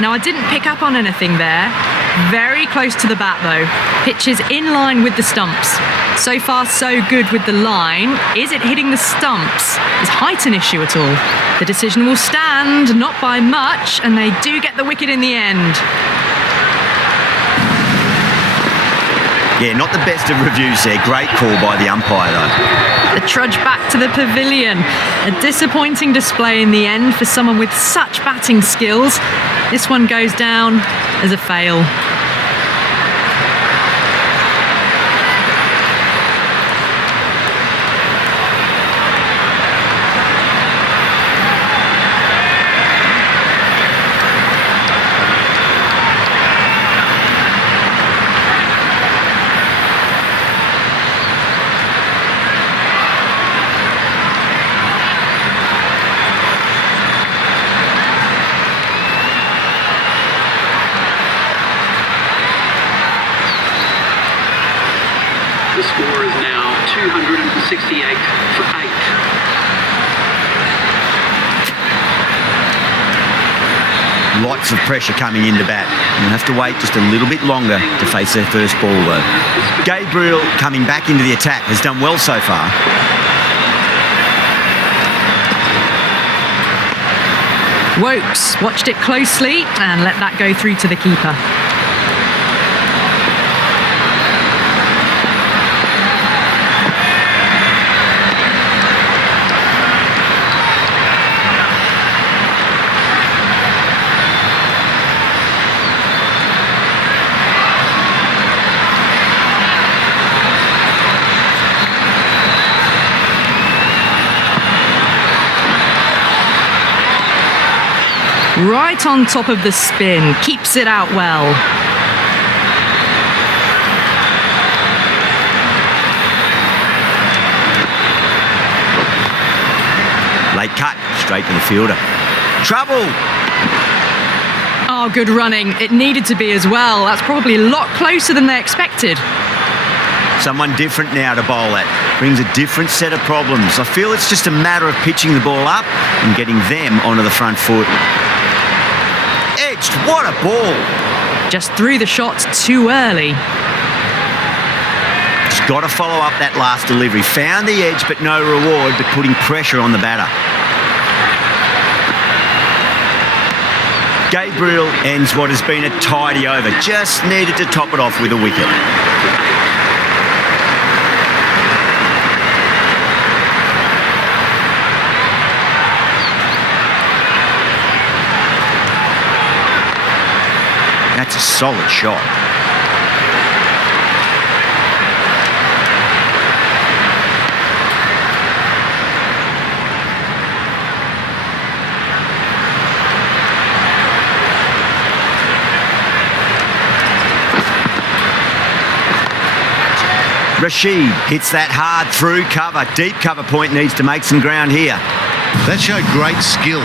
Now, I didn't pick up on anything there. Very close to the bat, though. Pitch is in line with the stumps. So far, so good with the line. Is it hitting the stumps? Is height an issue at all? The decision will stand, not by much, and they do get the wicket in the end. Yeah, not the best of reviews there. Great call by the umpire, though. The trudge back to the pavilion. A disappointing display in the end for someone with such batting skills. This one goes down as a fail. The score is now 268 for 8. Lots of pressure coming into bat. You'll have to wait just a little bit longer to face their first ball, though. Gabriel, coming back into the attack, has done well so far. Woakes watched it closely and let that go through to the keeper. Right on top of the spin, keeps it out well. Late cut, straight to the fielder. Trouble! Oh, good running. It needed to be as well. That's probably a lot closer than they expected. Someone different now to bowl at. Brings a different set of problems. I feel it's just a matter of pitching the ball up and getting them onto the front foot. Edged, what a ball! Just threw the shots too early. Just got to follow up that last delivery. Found the edge, but no reward, but putting pressure on the batter. Gabriel ends what has been a tidy over. Just needed to top it off with a wicket. That's a solid shot. Rashid hits that hard through cover. Deep cover point needs to make some ground here. That showed great skill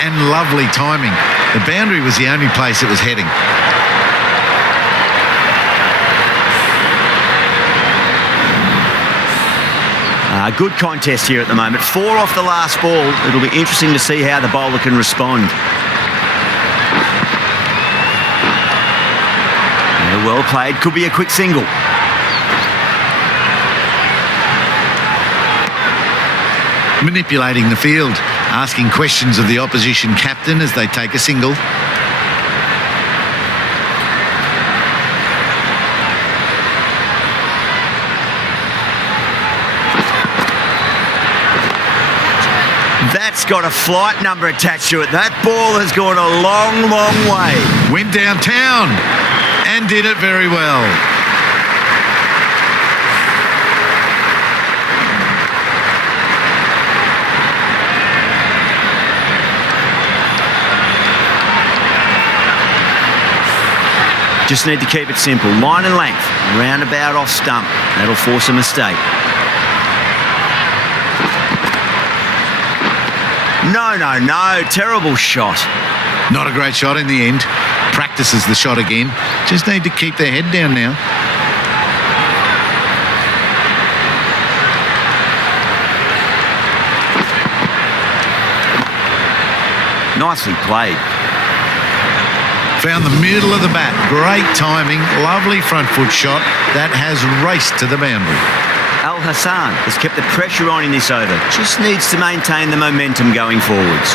and lovely timing. The boundary was the only place it was heading. Good contest here at the moment. 4 off the last ball. It'll be interesting to see how the bowler can respond. Yeah, well played. Could be a quick single. Manipulating the field, asking questions of the opposition captain as they take a single. That's got a flight number attached to it. That ball has gone a long, long way. Went downtown and did it very well. Just need to keep it simple. Line and length, roundabout off stump. That'll force a mistake. No. Terrible shot. Not a great shot in the end. Practices the shot again. Just need to keep their head down now. Nicely played. Found the middle of the bat. Great timing. Lovely front foot shot. That has raced to the boundary. Al Hassan has kept the pressure on in this over. Just needs to maintain the momentum going forwards.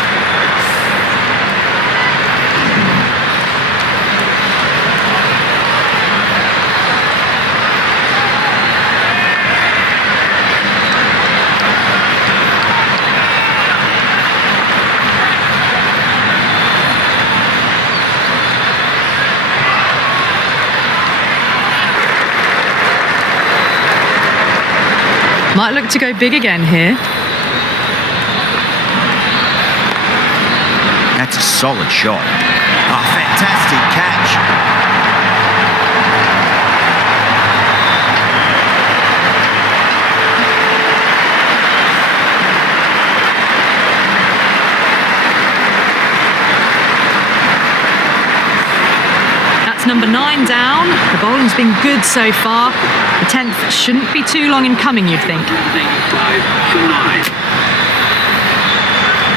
Might look to go big again here. That's a solid shot. Oh, fantastic catch. That's number 9 down. The bowling's been good so far. The 10th shouldn't be too long in coming, you'd think. 85 for 9.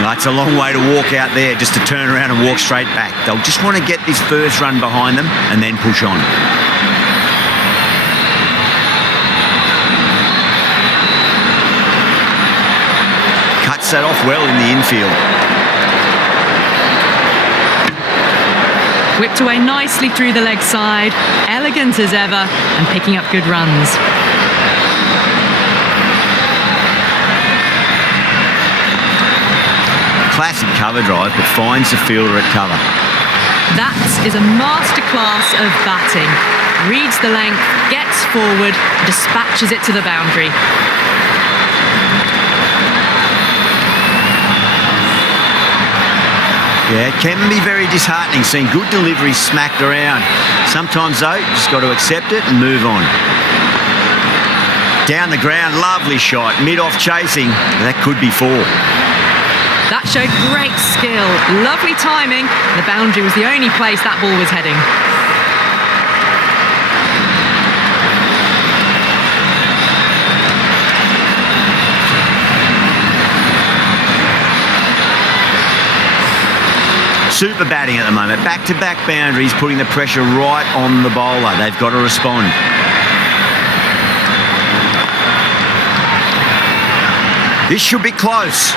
That's a long way to walk out there just to turn around and walk straight back. They'll just want to get this first run behind them and then push on. Cuts that off well in the infield. Whipped away nicely through the leg side, elegant as ever, and picking up good runs. Classic cover drive, but finds the fielder at cover. That is a masterclass of batting. Reads the length, gets forward, dispatches it to the boundary. Yeah, it can be very disheartening seeing good deliveries smacked around. Sometimes, though, you just got to accept it and move on. Down the ground, lovely shot. Mid-off chasing. That could be 4. That showed great skill, lovely timing. The boundary was the only place that ball was heading. Super batting at the moment. Back-to-back boundaries, putting the pressure right on the bowler. They've got to respond. This should be close.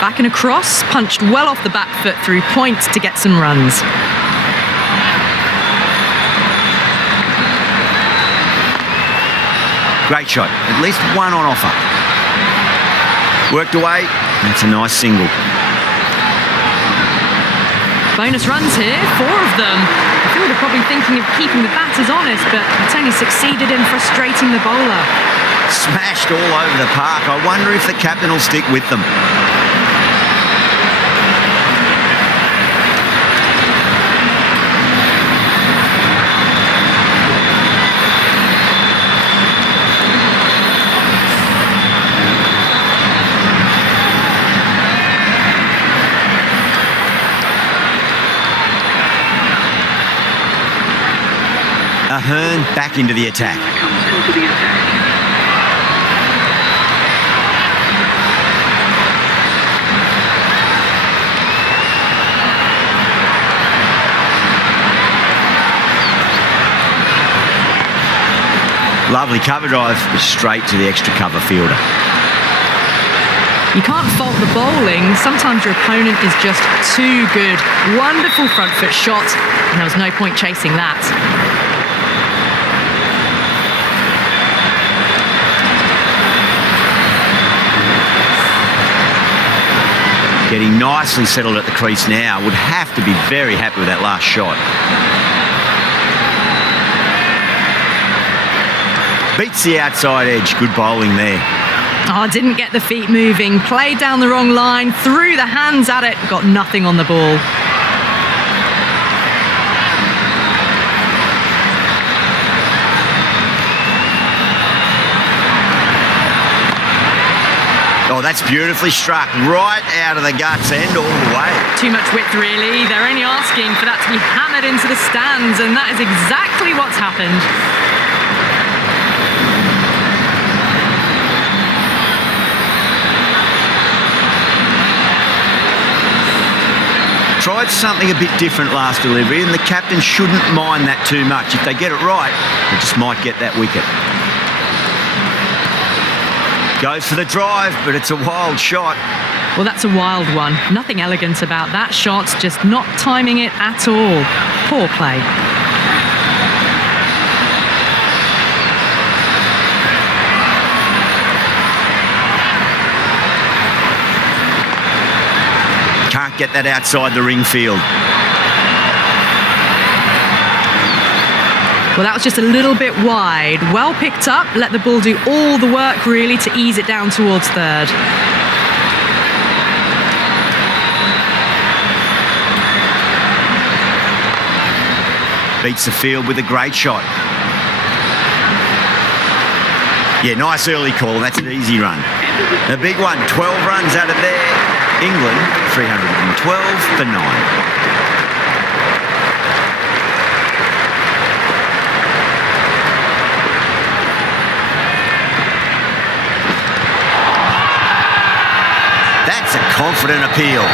Back and across, punched well off the back foot through point to get some runs. Great shot. At least one on offer. Worked away. That's a nice single. Bonus runs here, 4 of them. I feel they're probably thinking of keeping the batters honest, but it's only succeeded in frustrating the bowler. Smashed all over the park. I wonder if the captain will stick with them. Ahern back into the attack. Comes into the attack. Lovely cover drive, straight to the extra cover fielder. You can't fault the bowling. Sometimes your opponent is just too good. Wonderful front foot shot, and there was no point chasing that. Getting nicely settled at the crease now. Would have to be very happy with that last shot. Beats the outside edge. Good bowling there. Oh, didn't get the feet moving. Played down the wrong line. Threw the hands at it. Got nothing on the ball. Oh, that's beautifully struck. Right out of the guts end all the way. Too much width, really. They're only asking for that to be hammered into the stands, and that is exactly what's happened. Tried something a bit different last delivery, and the captain shouldn't mind that too much. If they get it right, they just might get that wicket. Goes for the drive, but it's a wild shot. Well, that's a wild one. Nothing elegant about that shot, just not timing it at all. Poor play. Can't get that outside the ring field. Well, that was just a little bit wide. Well picked up, let the ball do all the work really to ease it down towards third. Beats the field with a great shot. Yeah, nice early call. That's an easy run. The big one, 12 runs out of there. England, 312 for 9. That's a confident appeal.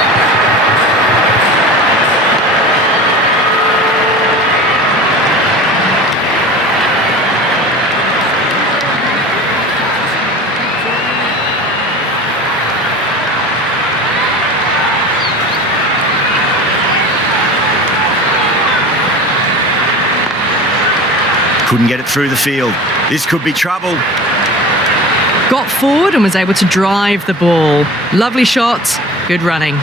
Couldn't get it through the field. This could be trouble. Got forward and was able to drive the ball. Lovely shot, good running.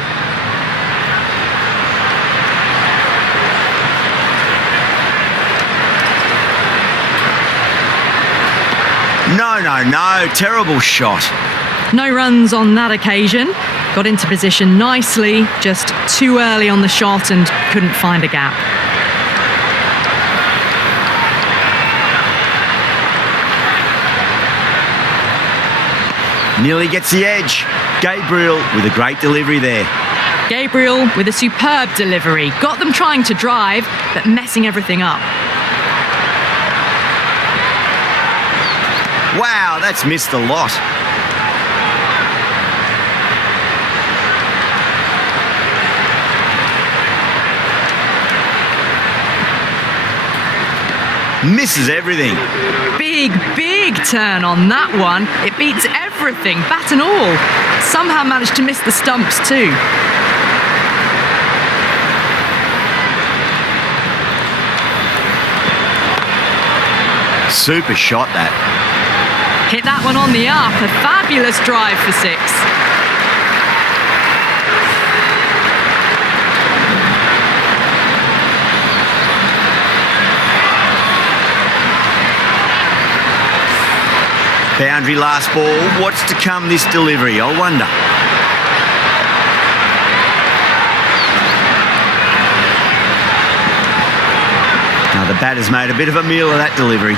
No, terrible shot. No runs on that occasion. Got into position nicely, just too early on the shot and couldn't find a gap. Nearly gets the edge. Gabriel with a great delivery there. Gabriel with a superb delivery. Got them trying to drive, but messing everything up. Wow, that's missed a lot. Misses everything. Big turn on that one. It beats everything, bat and all. Somehow managed to miss the stumps too. Super shot that. Hit that one on the up. A fabulous drive for 6. Boundary last ball. What's to come this delivery? I wonder. Now the batter's made a bit of a meal of that delivery.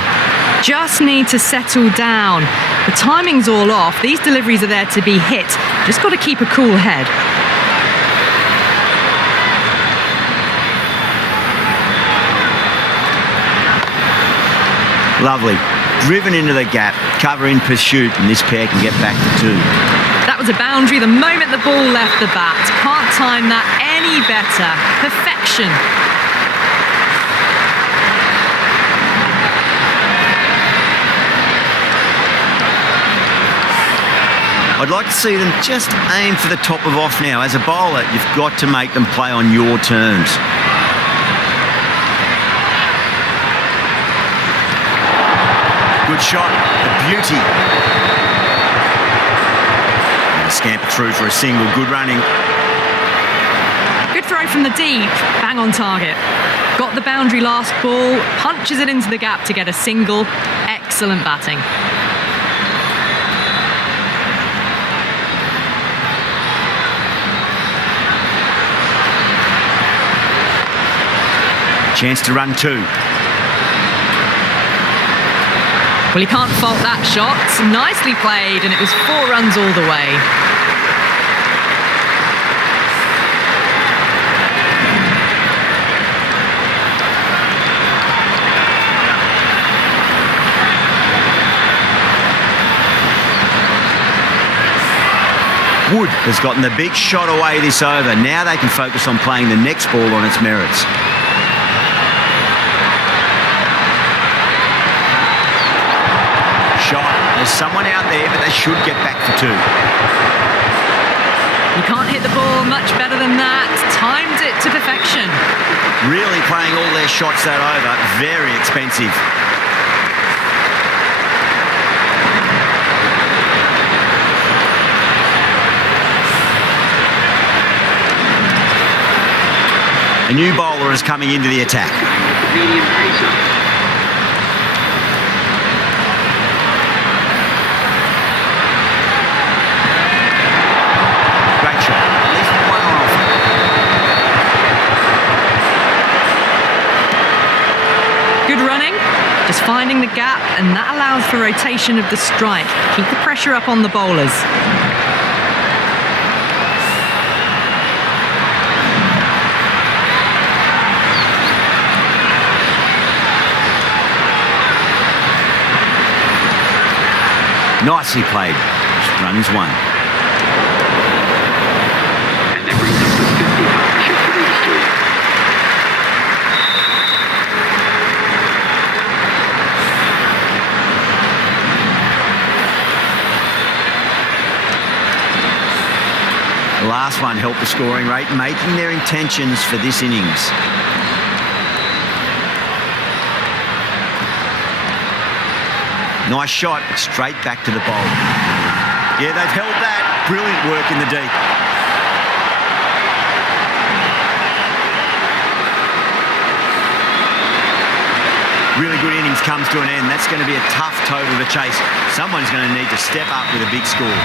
Just need to settle down. The timing's all off. These deliveries are there to be hit. Just got to keep a cool head. Lovely. Driven into the gap, cover in pursuit, and this pair can get back to 2. That was a boundary the moment the ball left the bat. Can't time that any better. Perfection. I'd like to see them just aim for the top of off now. As a bowler, you've got to make them play on your terms. Good shot, a beauty. And a scamper through for a single, good running. Good throw from the deep, bang on target. Got the boundary last ball, punches it into the gap to get a single. Excellent batting. Chance to run 2. Well, you can't fault that shot. Nicely played, and it was 4 runs all the way. Wood has gotten the big shot away this over. Now they can focus on playing the next ball on its merits. Shot. There's someone out there, but they should get back for 2. You can't hit the ball much better than that. Timed it to perfection. Really playing all their shots that over. Very expensive. A new bowler is coming into the attack. Medium pacer. Great shot. At least 1 off. Good running, just finding the gap, and that allows for rotation of the strike. Keep the pressure up on the bowlers. Nicely played. Runs 1. And that brings up the 50 partnership for these 2. The last one helped the scoring rate, making their intentions for this innings. Nice shot, but straight back to the bowl. Yeah, they've held that. Brilliant work in the deep. Really good innings comes to an end. That's going to be a tough total to chase. Someone's going to need to step up with a big score.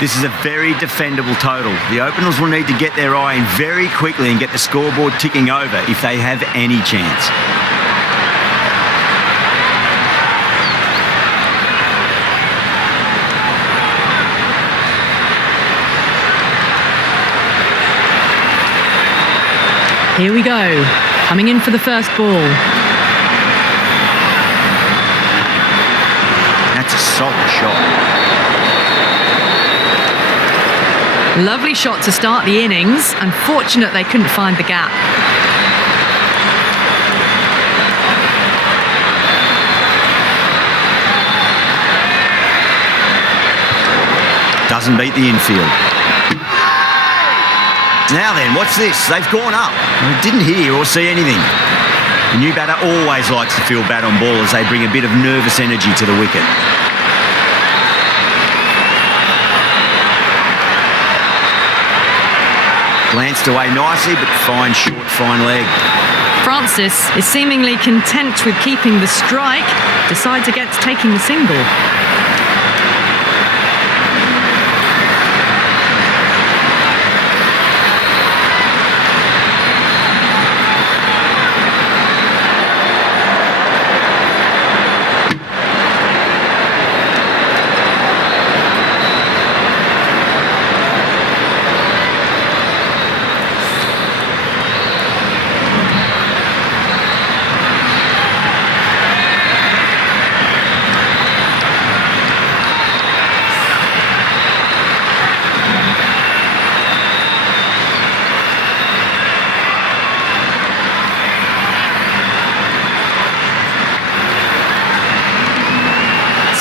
This is a very defendable total. The openers will need to get their eye in very quickly and get the scoreboard ticking over if they have any chance. Here we go. Coming in for the first ball. That's a solid shot. Lovely shot to start the innings. Unfortunate they couldn't find the gap. Doesn't beat the infield. Now then, what's this? They've gone up. I didn't hear or see anything. The new batter always likes to feel bat on ball as they bring a bit of nervous energy to the wicket. Glanced away nicely, but fine short, fine leg. Francis is seemingly content with keeping the strike, decides against taking the single.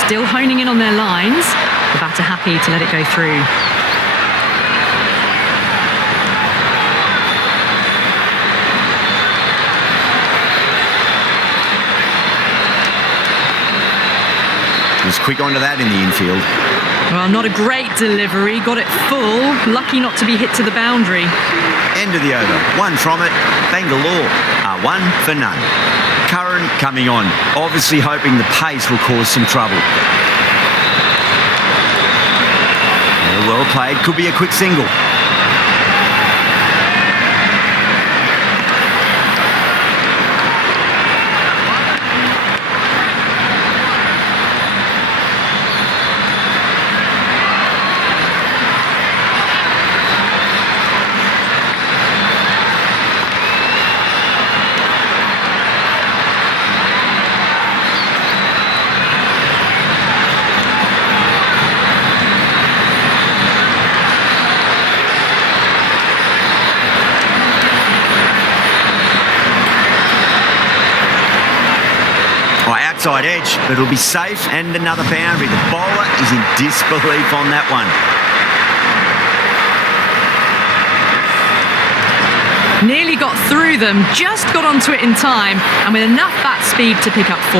Still honing in on their lines. The batter happy to let it go through. He was quick onto that in the infield. Well, not a great delivery. Got it full. Lucky not to be hit to the boundary. End of the over. One from it. Bangalore are one for none. Curran coming on, obviously hoping the pace will cause some trouble. Well played, could be a quick single. Outside edge, but it'll be safe and another boundary. The bowler is in disbelief on that one. Nearly got through them, just got onto it in time, and with enough bat speed to pick up 4.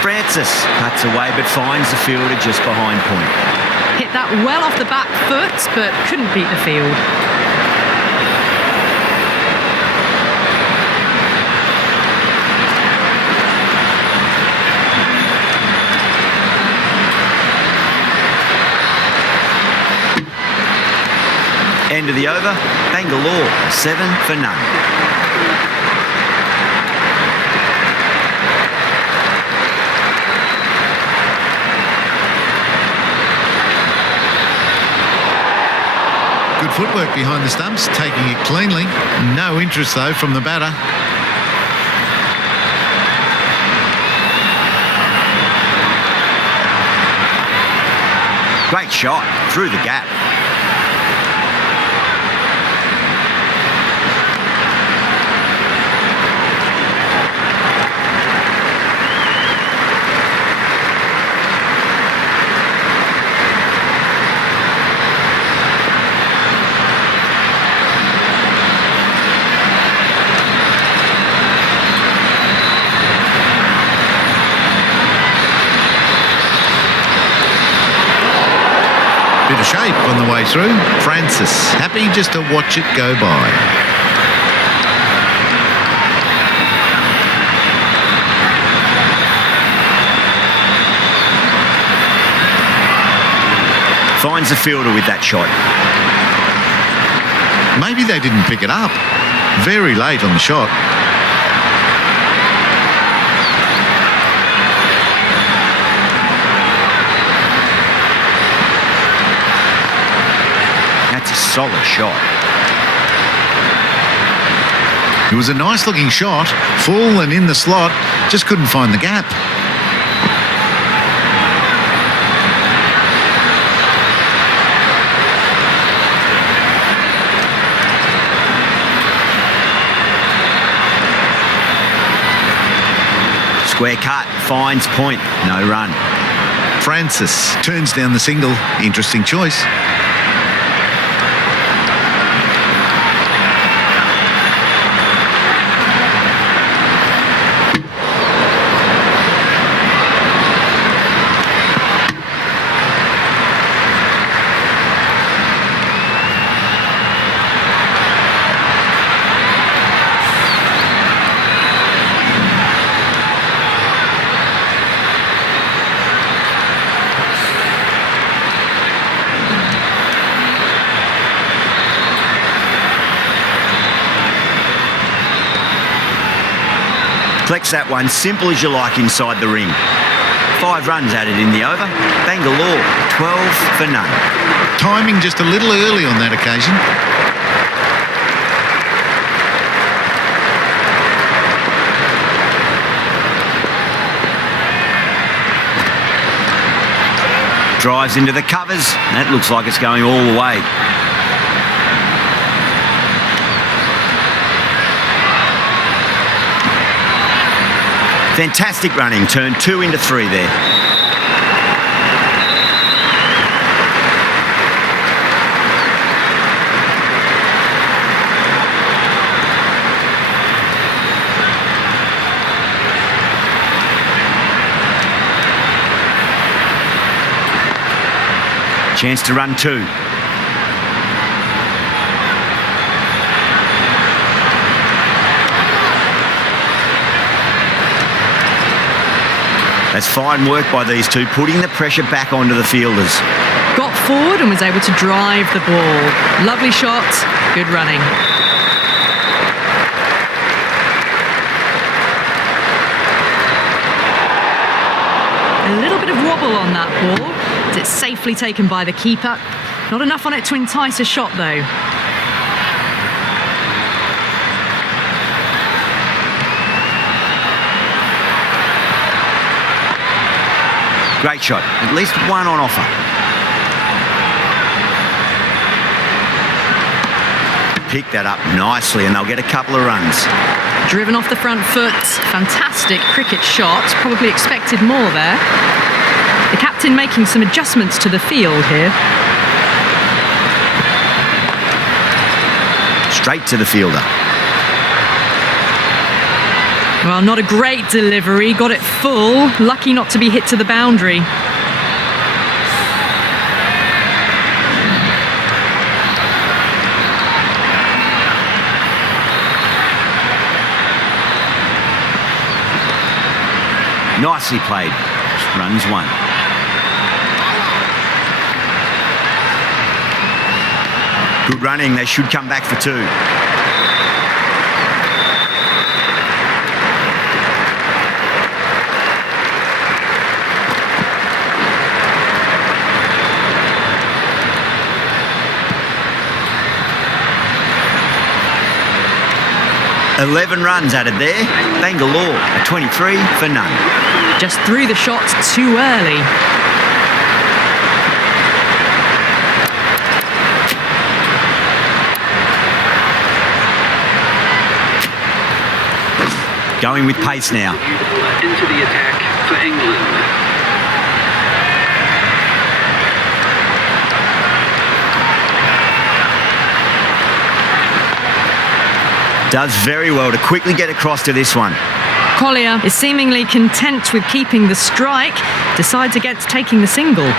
Francis cuts away but finds the fielder just behind point. Hit that well off the back foot, but couldn't beat the field. End of the over. Bangalore 7 for none. Good footwork behind the stumps, taking it cleanly. No interest, though, from the batter. Great shot through the gap. Bit of shape on the way through. Francis, happy just to watch it go by. Finds the fielder with that shot. Maybe they didn't pick it up. Very late on the shot. That's a solid shot. It was a nice looking shot, full and in the slot, just couldn't find the gap. Square cut, finds point, no run. Francis turns down the single. Interesting choice. Collects that one, simple as you like inside the ring. 5 runs added in the over. Bangalore, 12 for none. Timing just a little early on that occasion. Drives into the covers. That looks like it's going all the way. Fantastic running, turn 2 into 3 there. Chance to run 2. That's fine work by these two, putting the pressure back onto the fielders. Got forward and was able to drive the ball. Lovely shot, good running. A little bit of wobble on that ball, as it's safely taken by the keeper. Not enough on it to entice a shot though. Great shot, at least one on offer. Pick that up nicely and they'll get a couple of runs. Driven off the front foot, fantastic cricket shot, probably expected more there. The captain making some adjustments to the field here. Straight to the fielder. Well, not a great delivery, got it full, lucky not to be hit to the boundary. Nicely played, runs 1. Good running, they should come back for 2. $11 runs added there. Bangalore, a 23 for none. Just threw the shot too early. Going with pace now. Into the attack for England. Does very well to quickly get across to this one. Collier is seemingly content with keeping the strike, decides against taking the single.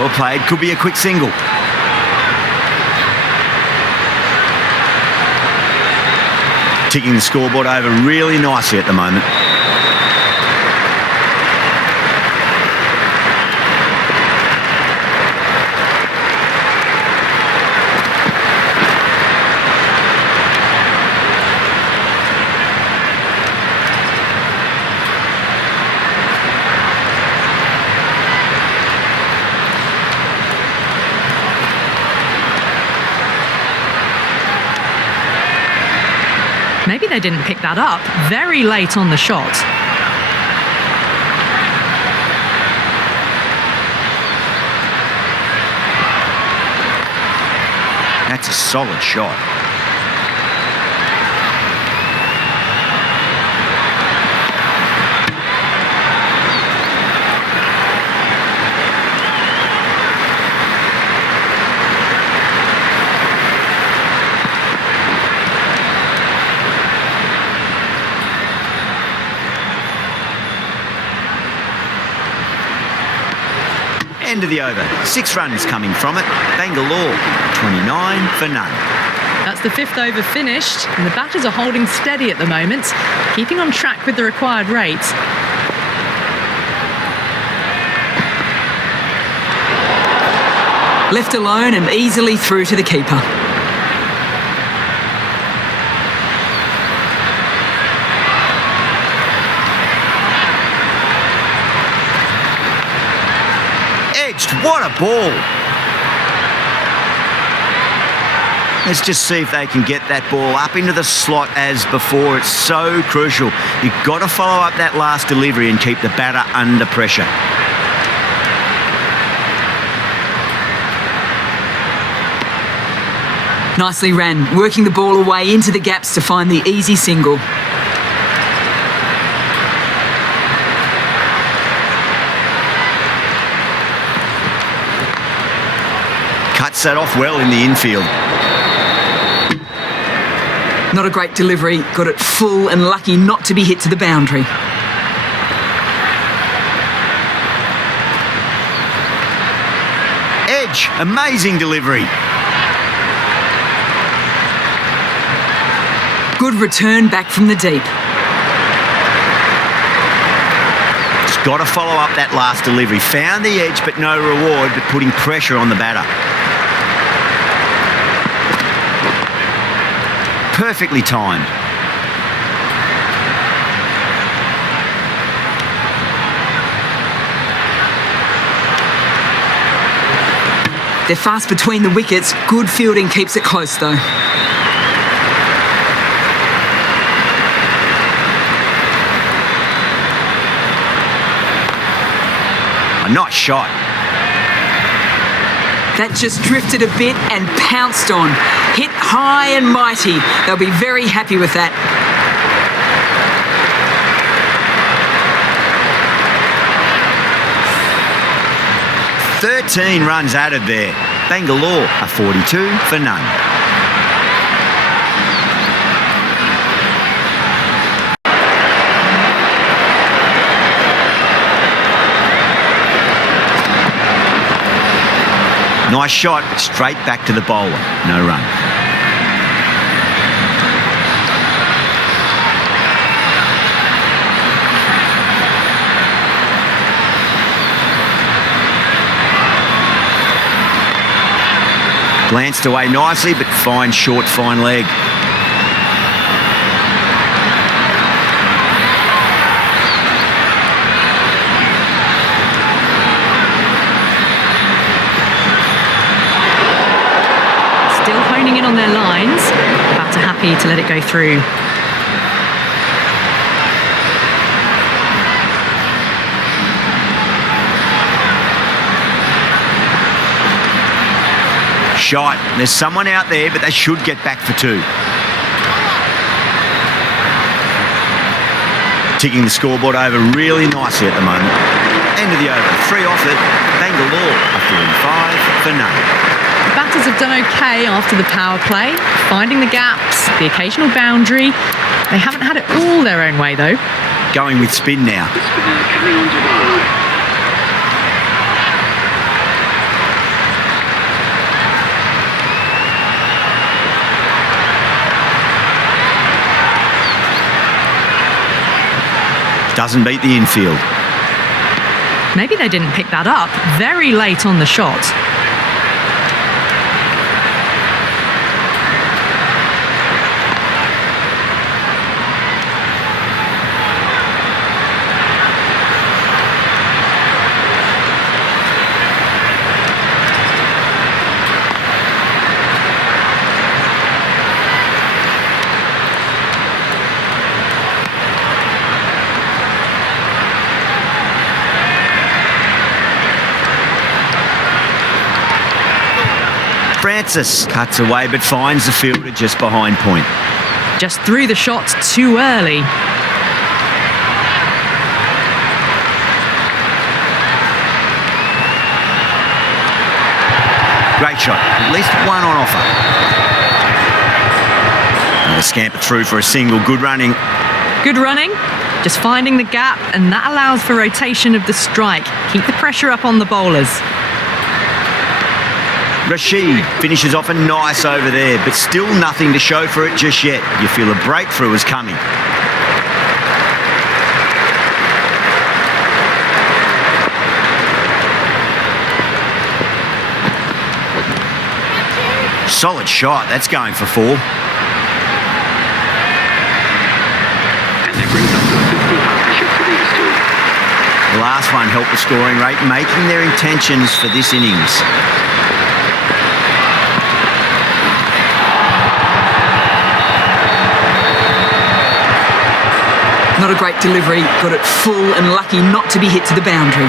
Well played, could be a quick single. Ticking the scoreboard over really nicely at the moment. Maybe they didn't pick that up very late on the shot. That's a solid shot. End of the over. 6 runs coming from it. Bangalore, 29 for none. That's the 5th over finished, and the batters are holding steady at the moment, keeping on track with the required rate. Left alone and easily through to the keeper. What a ball. Let's just see if they can get that ball up into the slot as before. It's so crucial. You've got to follow up that last delivery and keep the batter under pressure. Nicely ran, working the ball away into the gaps to find the easy single. Cuts that off well in the infield. Not a great delivery, got it full and lucky not to be hit to the boundary. Edge, amazing delivery. Good return back from the deep. Just got to follow up that last delivery. Found the edge, but no reward, but putting pressure on the batter. Perfectly timed. They're fast between the wickets. Good fielding keeps it close though. A nice shot. That just drifted a bit and pounced on. Hit high and mighty. They'll be very happy with that. "13 runs added there. Bangalore are 42 for none. Nice shot, straight back to the bowler. No run. Glanced away nicely, but fine short, fine leg. Still honing in on their lines. Batter happy to let it go through. Shot. There's someone out there, but they should get back for 2. Ticking the scoreboard over really nicely at the moment. End of the over. 3 off it. Bangalore are 45 for none. The batters have done okay after the power play, finding the gaps, the occasional boundary. They haven't had it all their own way though. Going with spin now. The spinner coming onto the line. Doesn't beat the infield. Maybe they didn't pick that up very late on the shot. Francis cuts away but finds the fielder just behind point. Just threw the shot too early. Great shot, at least one on offer. And a scamper through for a single, good running. Good running, just finding the gap, and that allows for rotation of the strike. Keep the pressure up on the bowlers. Rashid finishes off a nice over there, but still nothing to show for it just yet. You feel a breakthrough is coming. Solid shot, that's going for 4. And that brings up the 50 partnership for these two. The last one helped the scoring rate, making their intentions for this innings. Not a great delivery, got it full and lucky not to be hit to the boundary.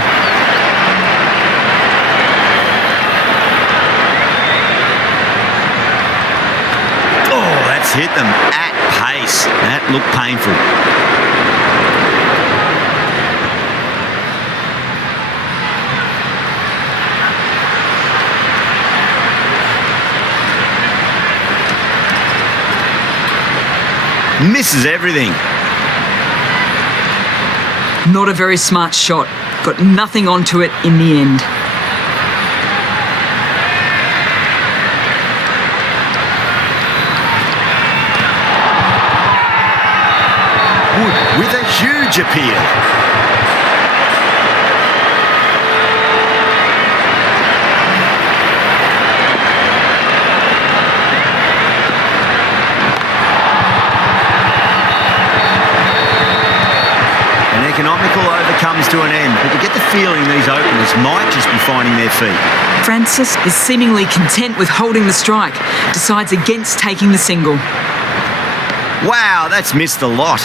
Oh, that's hit them at pace. That looked painful. Misses everything. Not a very smart shot, got nothing onto it in the end. Wood with a huge appeal. An economical over comes to an end, but you get the feeling these openers might just be finding their feet. Francis is seemingly content with holding the strike, decides against taking the single. Wow, that's missed a lot.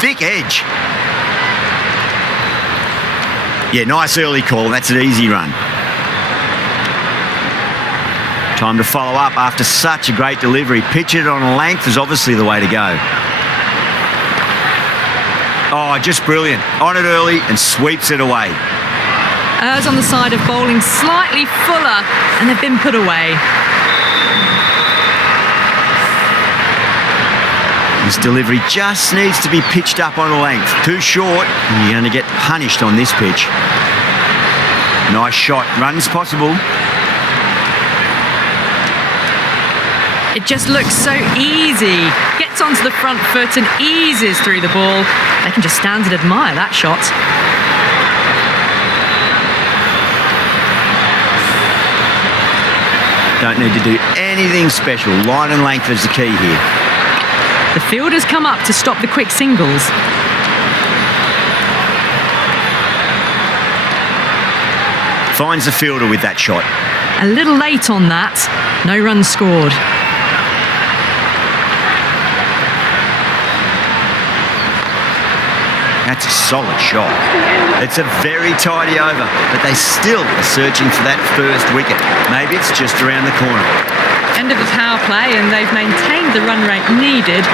Thick edge. Yeah, nice early call. That's an easy run. Time to follow up after such a great delivery. Pitch it on a length is obviously the way to go. Oh, just brilliant. On it early and sweeps it away. Errs on the side of bowling slightly fuller, and they've been put away. This delivery just needs to be pitched up on a length. Too short, and you're going to get punished on this pitch. Nice shot. Runs possible. It just looks so easy. Gets onto the front foot and eases through the ball. They can just stand and admire that shot. Don't need to do anything special. Line and length is the key here. The fielders come up to stop the quick singles. Finds the fielder with that shot. A little late on that. No runs scored. That's a solid shot. It's a very tidy over, but they still are searching for that first wicket. Maybe it's just around the corner. End of the power play, and they've maintained the run rate needed,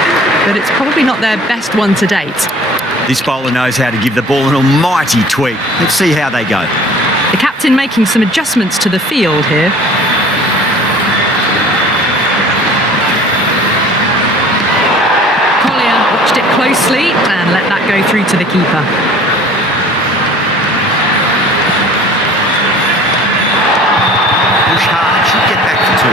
but it's probably not their best one to date. This bowler knows how to give the ball an almighty tweak. Let's see how they go. The captain making some adjustments to the field here. Collier watched it closely and let that go through to the keeper. Push hard, should get back for 2.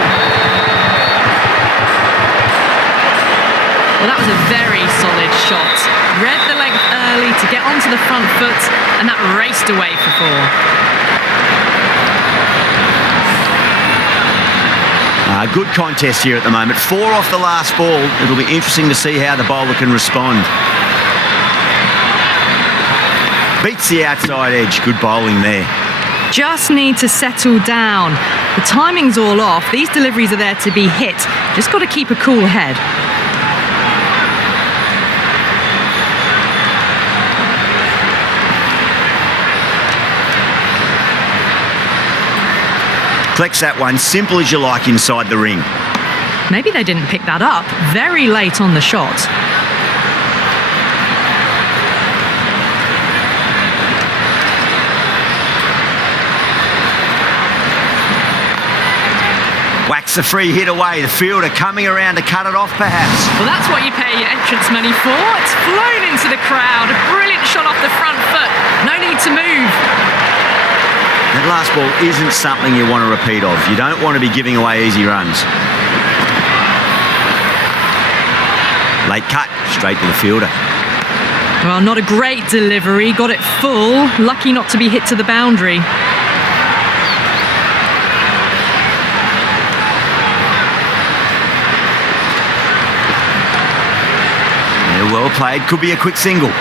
Well, that was a very solid shot. Read the length early to get onto the front foot, and that raced away for 4. Good contest here at the moment. 4 off the last ball. It'll be interesting to see how the bowler can respond. Beats the outside edge. Good bowling there. Just need to settle down. The timing's all off. These deliveries are there to be hit. Just got to keep a cool head. Collects that one, simple as you like inside the ring. Maybe they didn't pick that up very late on the shot. Whacks the free hit away. The fielder coming around to cut it off perhaps. Well, that's what you pay your entrance money for. It's flown into the crowd. A brilliant shot off the front foot. No need to move. That last ball isn't something you want to repeat of. You don't want to be giving away easy runs. Late cut, straight to the fielder. Well, not a great delivery. Got it full. Lucky not to be hit to the boundary. Yeah, well played. Could be a quick single.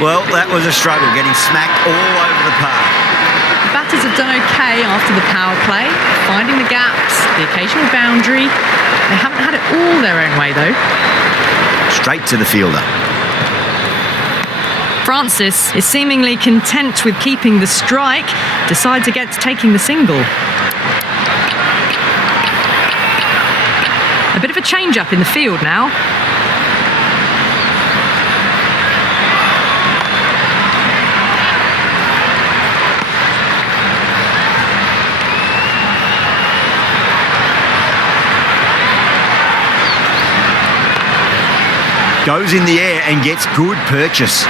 Well, that was a struggle, getting smacked all over the park. The batters have done okay after the power play, finding the gaps, the occasional boundary. They haven't had it all their own way, though. Straight to the fielder. Francis is seemingly content with keeping the strike, decides against taking the single. A bit of a change-up in the field now. Goes in the air and gets good purchase.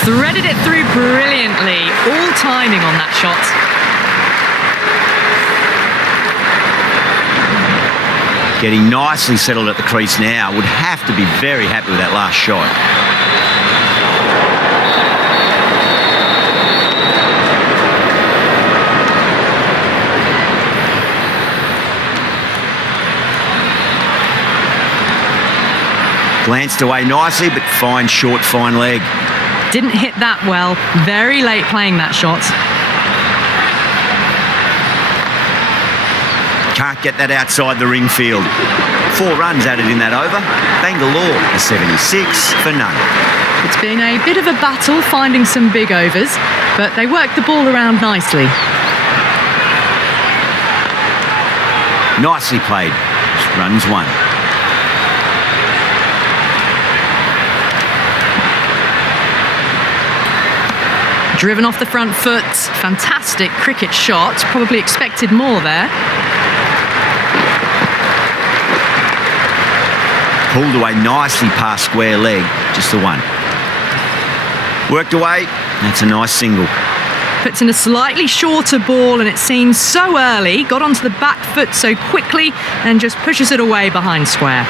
Threaded it through brilliantly. All timing on that shot. Getting nicely settled at the crease now. Would have to be very happy with that last shot. Glanced away nicely, but fine short, fine leg. Didn't hit that well. Very late playing that shot. Can't get that outside the ring field. 4 runs added in that over. Bangalore, a 76 for none. It's been a bit of a battle finding some big overs, but they worked the ball around nicely. Nicely played. Runs 1. Driven off the front foot. Fantastic cricket shot. Probably expected more there. Pulled away nicely past square leg. Just the 1. Worked away. That's a nice single. Puts in a slightly shorter ball, and it's seen so early. Got onto the back foot so quickly and just pushes it away behind square.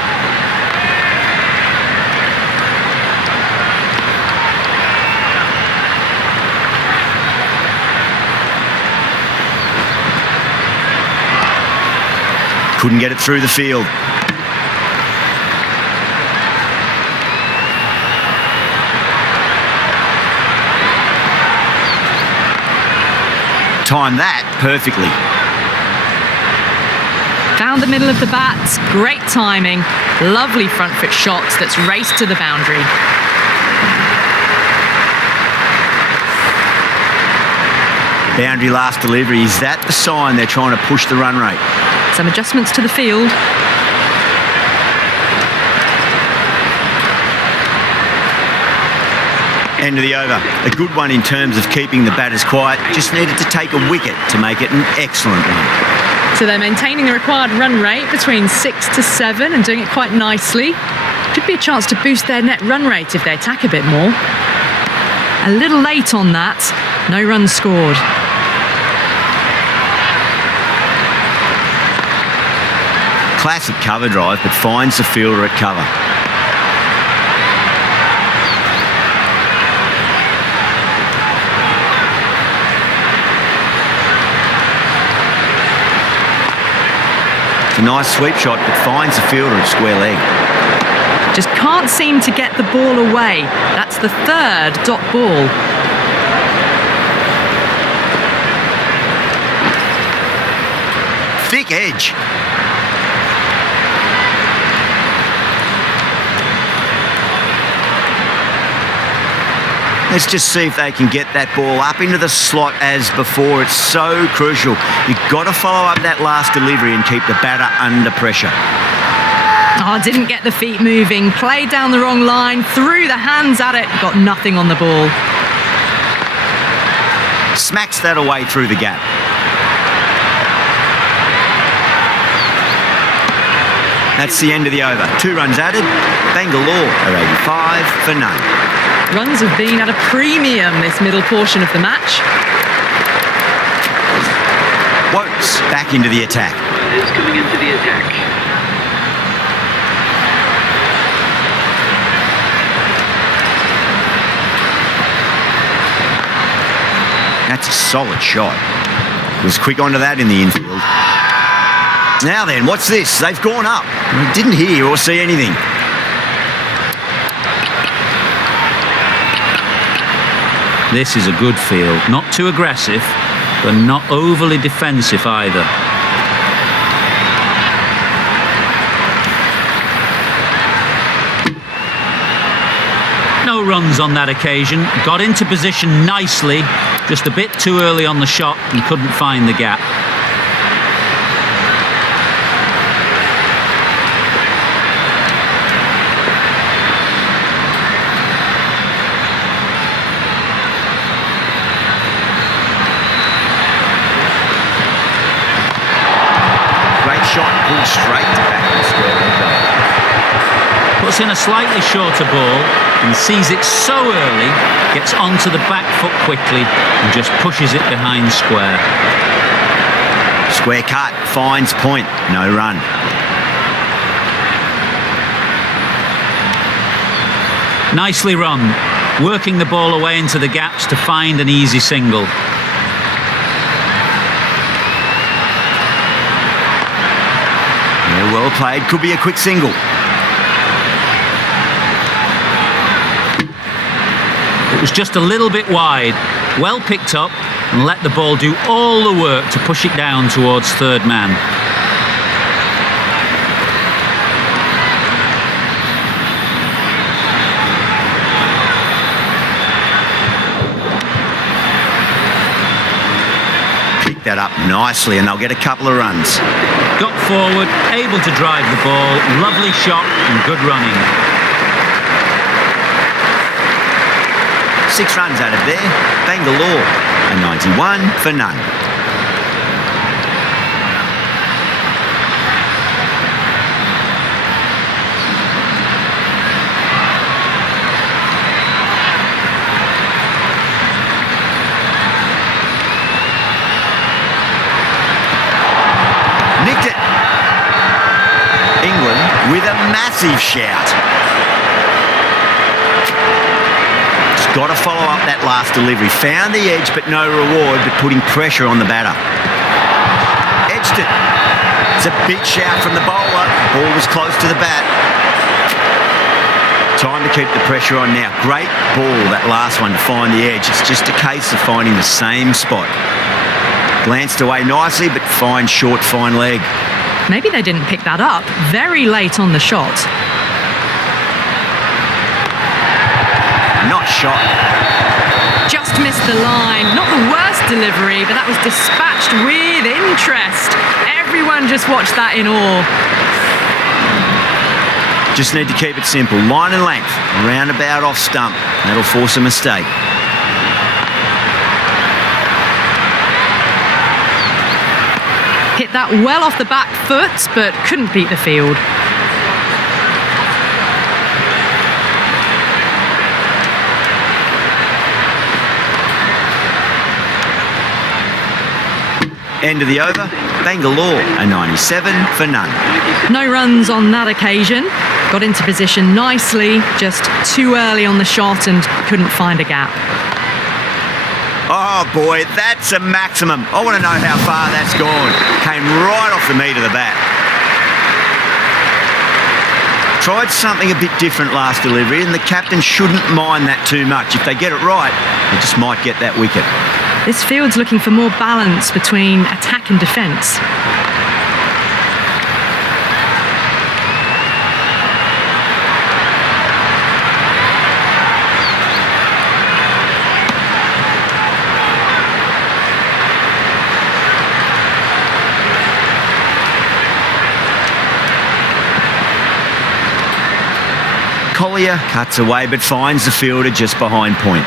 Couldn't get it through the field. Timed that perfectly. Found the middle of the bat. Great timing. Lovely front foot shot that's raced to the boundary. Boundary last delivery. Is that the sign they're trying to push the run rate? Some adjustments to the field. End of the over. A good one in terms of keeping the batters quiet. Just needed to take a wicket to make it an excellent one. So they're maintaining the required run rate between 6 to 7 and doing it quite nicely. Could be a chance to boost their net run rate if they attack a bit more. A little late on that. No runs scored. Classic cover drive, but finds the fielder at cover. It's a nice sweep shot, but finds the fielder at square leg. Just can't seem to get the ball away. That's the third dot ball. Thick edge. Let's just see if they can get that ball up into the slot as before. It's so crucial. You've got to follow up that last delivery and keep the batter under pressure. Oh, didn't get the feet moving. Played down the wrong line, threw the hands at it, got nothing on the ball. Smacks that away through the gap. That's the end of the over. 2 runs added. Bangalore are 85 for none. Runs have been at a premium this middle portion of the match. Wokes back into the attack. Is coming into the attack. That's a solid shot. Was quick onto that in the infield. Now then, what's this? They've gone up. I didn't hear or see anything. This is a good field. Not too aggressive, but not overly defensive either. No runs on that occasion. Got into position nicely, just a bit too early on the shot and couldn't find the gap. Shot pulled straight to back of the square leg. Puts in a slightly shorter ball and sees it so early, gets onto the back foot quickly and just pushes it behind square. Square cut, finds point, no run. Nicely run, working the ball away into the gaps to find an easy single. Well played, could be a quick single. It was just a little bit wide, well picked up and let the ball do all the work to push it down towards third man. Pick that up nicely and they'll get a couple of runs. Got forward, able to drive the ball, lovely shot and good running. 6 runs out of there. Bangalore a 91 for none. Nicked it. England with a massive shout. Just got to follow up that last delivery. Found the edge, but no reward, but putting pressure on the batter. Edged it. It's a big shout from the bowler. Ball was close to the bat. Time to keep the pressure on now. Great ball, that last one, to find the edge. It's just a case of finding the same spot. Glanced away nicely, but fine, short, fine leg. Maybe they didn't pick that up very late on the shot. Not shot. Just missed the line. Not the worst delivery, but that was dispatched with interest. Everyone just watched that in awe. Just need to keep it simple. Line and length, roundabout off stump. That'll force a mistake. Hit that well off the back foot, but couldn't beat the field. End of the over, Bangalore a 97 for none. No runs on that occasion. Got into position nicely, just too early on the shot and couldn't find a gap. Oh boy, that's a maximum. I want to know how far that's gone. Came right off the meat of the bat. Tried something a bit different last delivery, and the captain shouldn't mind that too much. If they get it right, they just might get that wicket. This field's looking for more balance between attack and defence. Collier cuts away but finds the fielder just behind point.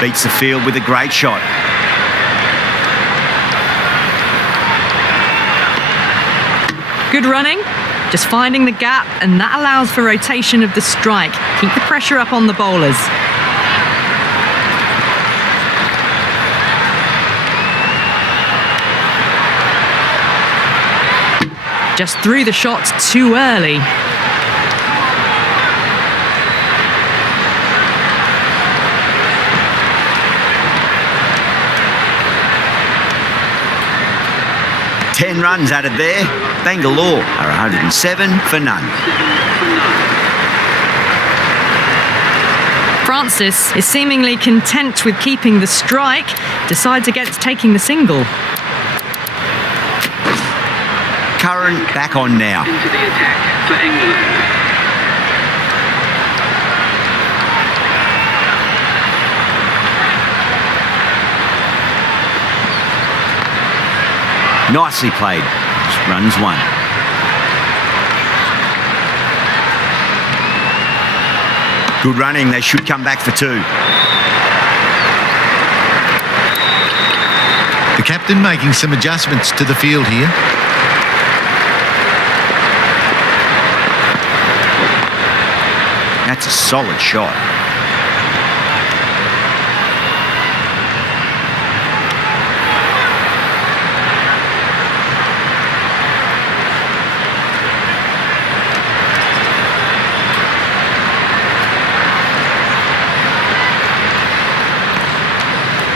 Beats the field with a great shot. Good running, just finding the gap, and that allows for rotation of the strike. Keep the pressure up on the bowlers. Just threw the shot too early. Ten runs added there. Bangalore are 107 for none. Francis is seemingly content with keeping the strike, decides against taking the single. Curran back on now. Into the attack for England. Nicely played. Just runs one. Good running. They should come back for two. The captain making some adjustments to the field here. That's a solid shot.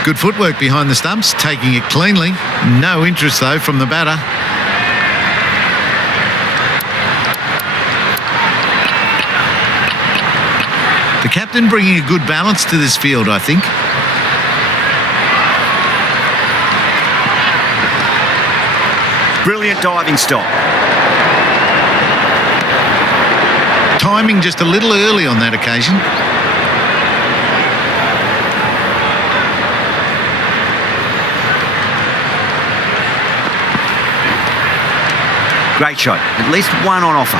Good footwork behind the stumps, taking it cleanly. No interest, though, from the batter. The captain bringing a good balance to this field, I think. Brilliant diving stop. Timing just a little early on that occasion. Great shot. At least one on offer.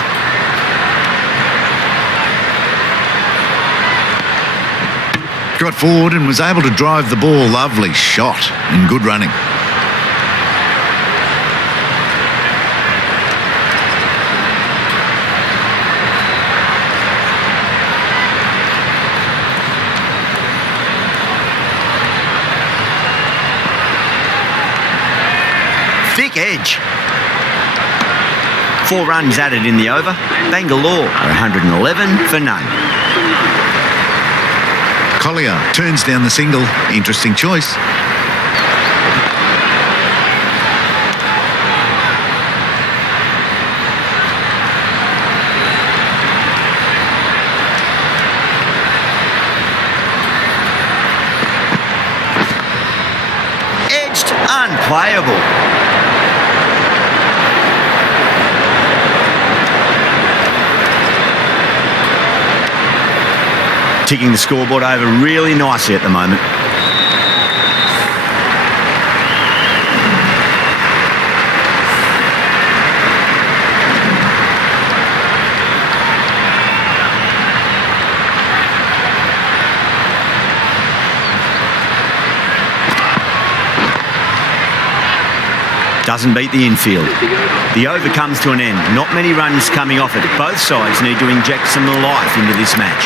Got forward and was able to drive the ball. Lovely shot and good running. Thick edge. 4 runs added in the over. Bangalore are 111 for none. Collier turns down the single. Interesting choice. Edged, unplayable. Ticking the scoreboard over really nicely at the moment. doesn't beat the infield. The over comes to an end. Not many runs coming off it. Both sides need to inject some life into this match.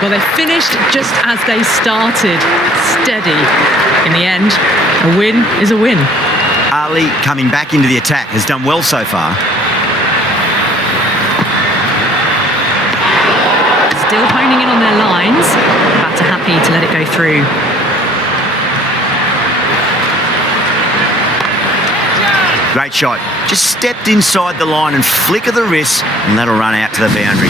Well, they finished just as they started, steady. In the end, a win is a win. Ali, coming back into the attack, has done well so far. Still honing in on their lines. Batter happy to let it go through. Great shot. Just stepped inside the line and flicker the wrist, and that'll run out to the boundary.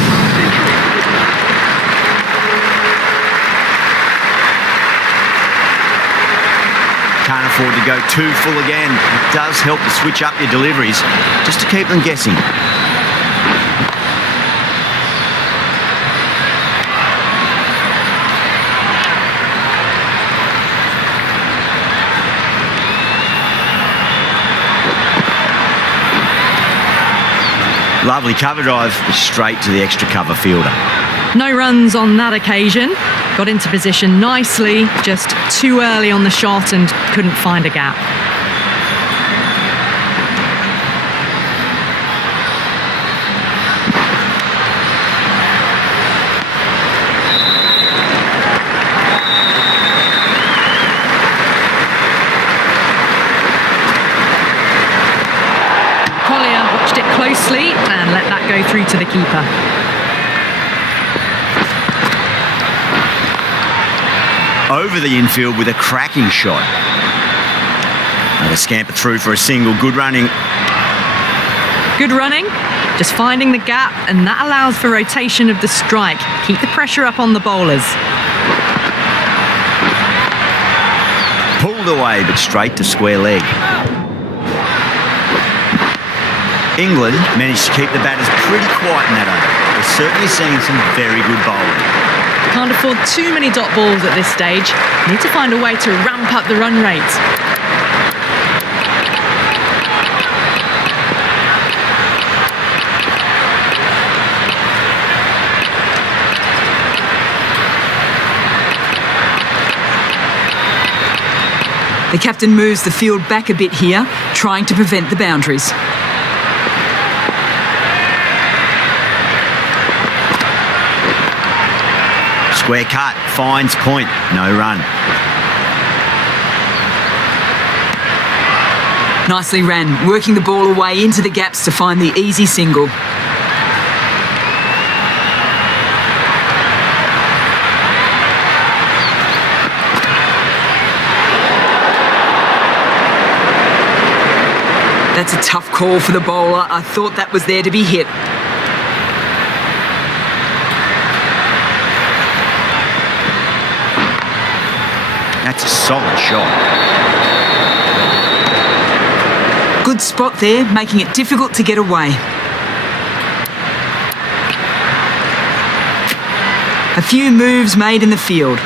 Can't afford to go too full again. It does help to switch up your deliveries, just to keep them guessing. Lovely cover drive, straight to the extra cover fielder. No runs on that occasion. Got into position nicely, just too early on the shot and couldn't find a gap. Closely and let that go through to the keeper. Over the infield with a cracking shot. Another scamper through for a single. Good running. Good running, just finding the gap, and that allows for rotation of the strike. Keep the pressure up on the bowlers. Pulled away, but straight to square leg. England managed to keep the batters pretty quiet in that over. We're certainly seeing some very good bowling. Can't afford too many dot balls at this stage. Need to find a way to ramp up the run rate. The captain moves the field back a bit here, trying to prevent the boundaries. Square cut, finds point, no run. Nicely ran, working the ball away into the gaps to find the easy single. That's a tough call for the bowler. I thought that was there to be hit. That's a solid shot. Good spot there, making it difficult to get away. A few moves made in the field.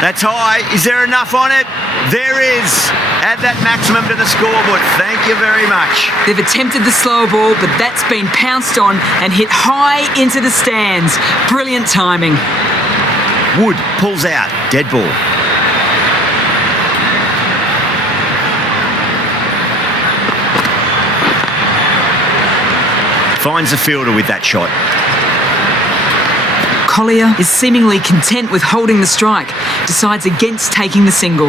That's high. Is there enough on it? There is. Add that maximum to the scoreboard. Thank you very much. They've attempted the slow ball, but that's been pounced on and hit high into the stands. Brilliant timing. Wood pulls out. Dead ball. Finds the fielder with that shot. Collier is seemingly content with holding the strike, decides against taking the single.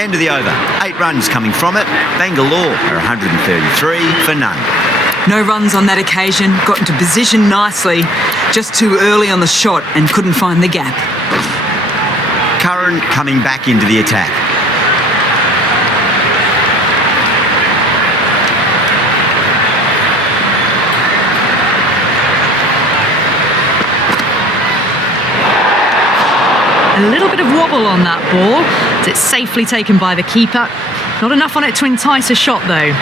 End of the over. 8 runs coming from it. Bangalore are 133 for none. No runs on that occasion, got into position nicely, just too early on the shot and couldn't find the gap. Curran coming back into the attack. A little bit of wobble on that ball. It's safely taken by the keeper. Not enough on it to entice a shot though.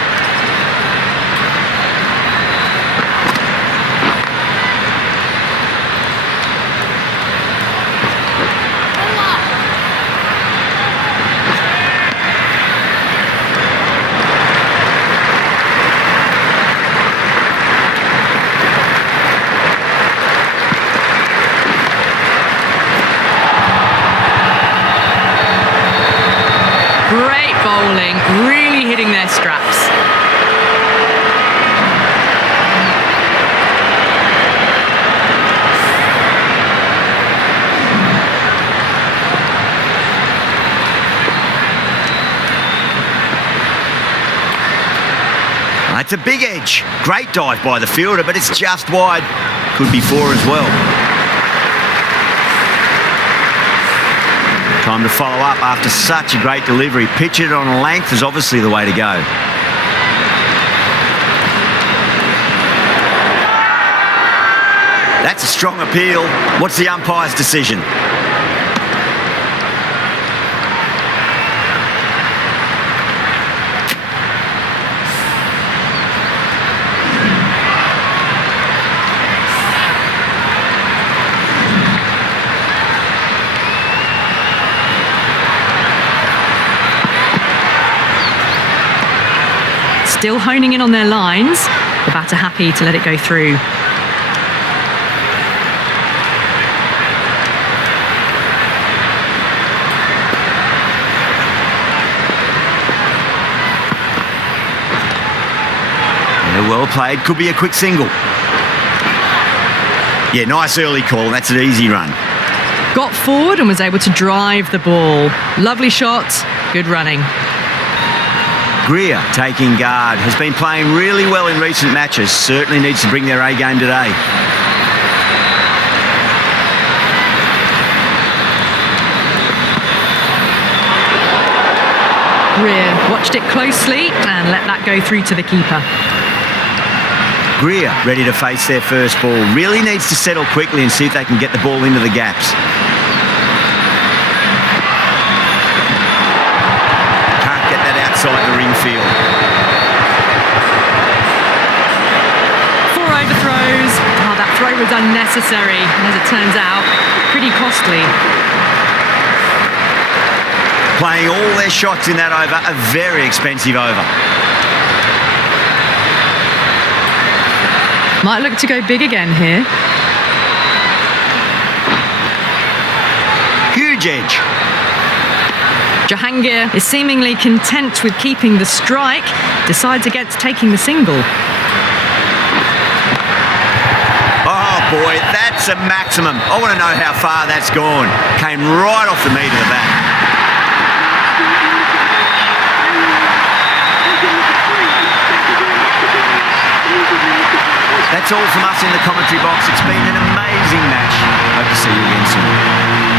Bowling, really hitting their straps. That's a big edge. Great dive by the fielder, but it's just wide. Could be 4 as well. Time to follow up after such a great delivery. Pitch it on a length is obviously the way to go. That's a strong appeal. What's the umpire's decision? Still honing in on their lines. The batter happy to let it go through. Yeah, well played. Could be a quick single. Yeah, nice early call. That's an easy run. Got forward and was able to drive the ball. Lovely shot, good running. Greer taking guard, has been playing really well in recent matches, certainly needs to bring their A game today. Greer watched it closely and let that go through to the keeper. Greer ready to face their first ball, really needs to settle quickly and see if they can get the ball into the gaps. Outside the ring field. 4 overthrows. Oh, that throw was unnecessary, and as it turns out, pretty costly. Playing all their shots in that over, a very expensive over. Might look to go big again here. Huge edge. Jahangir is seemingly content with keeping the strike, decides against taking the single. Oh boy, that's a maximum. I want to know how far that's gone. Came right off the meat of the bat. That's all from us in the commentary box. It's been an amazing match. Hope to see you again soon.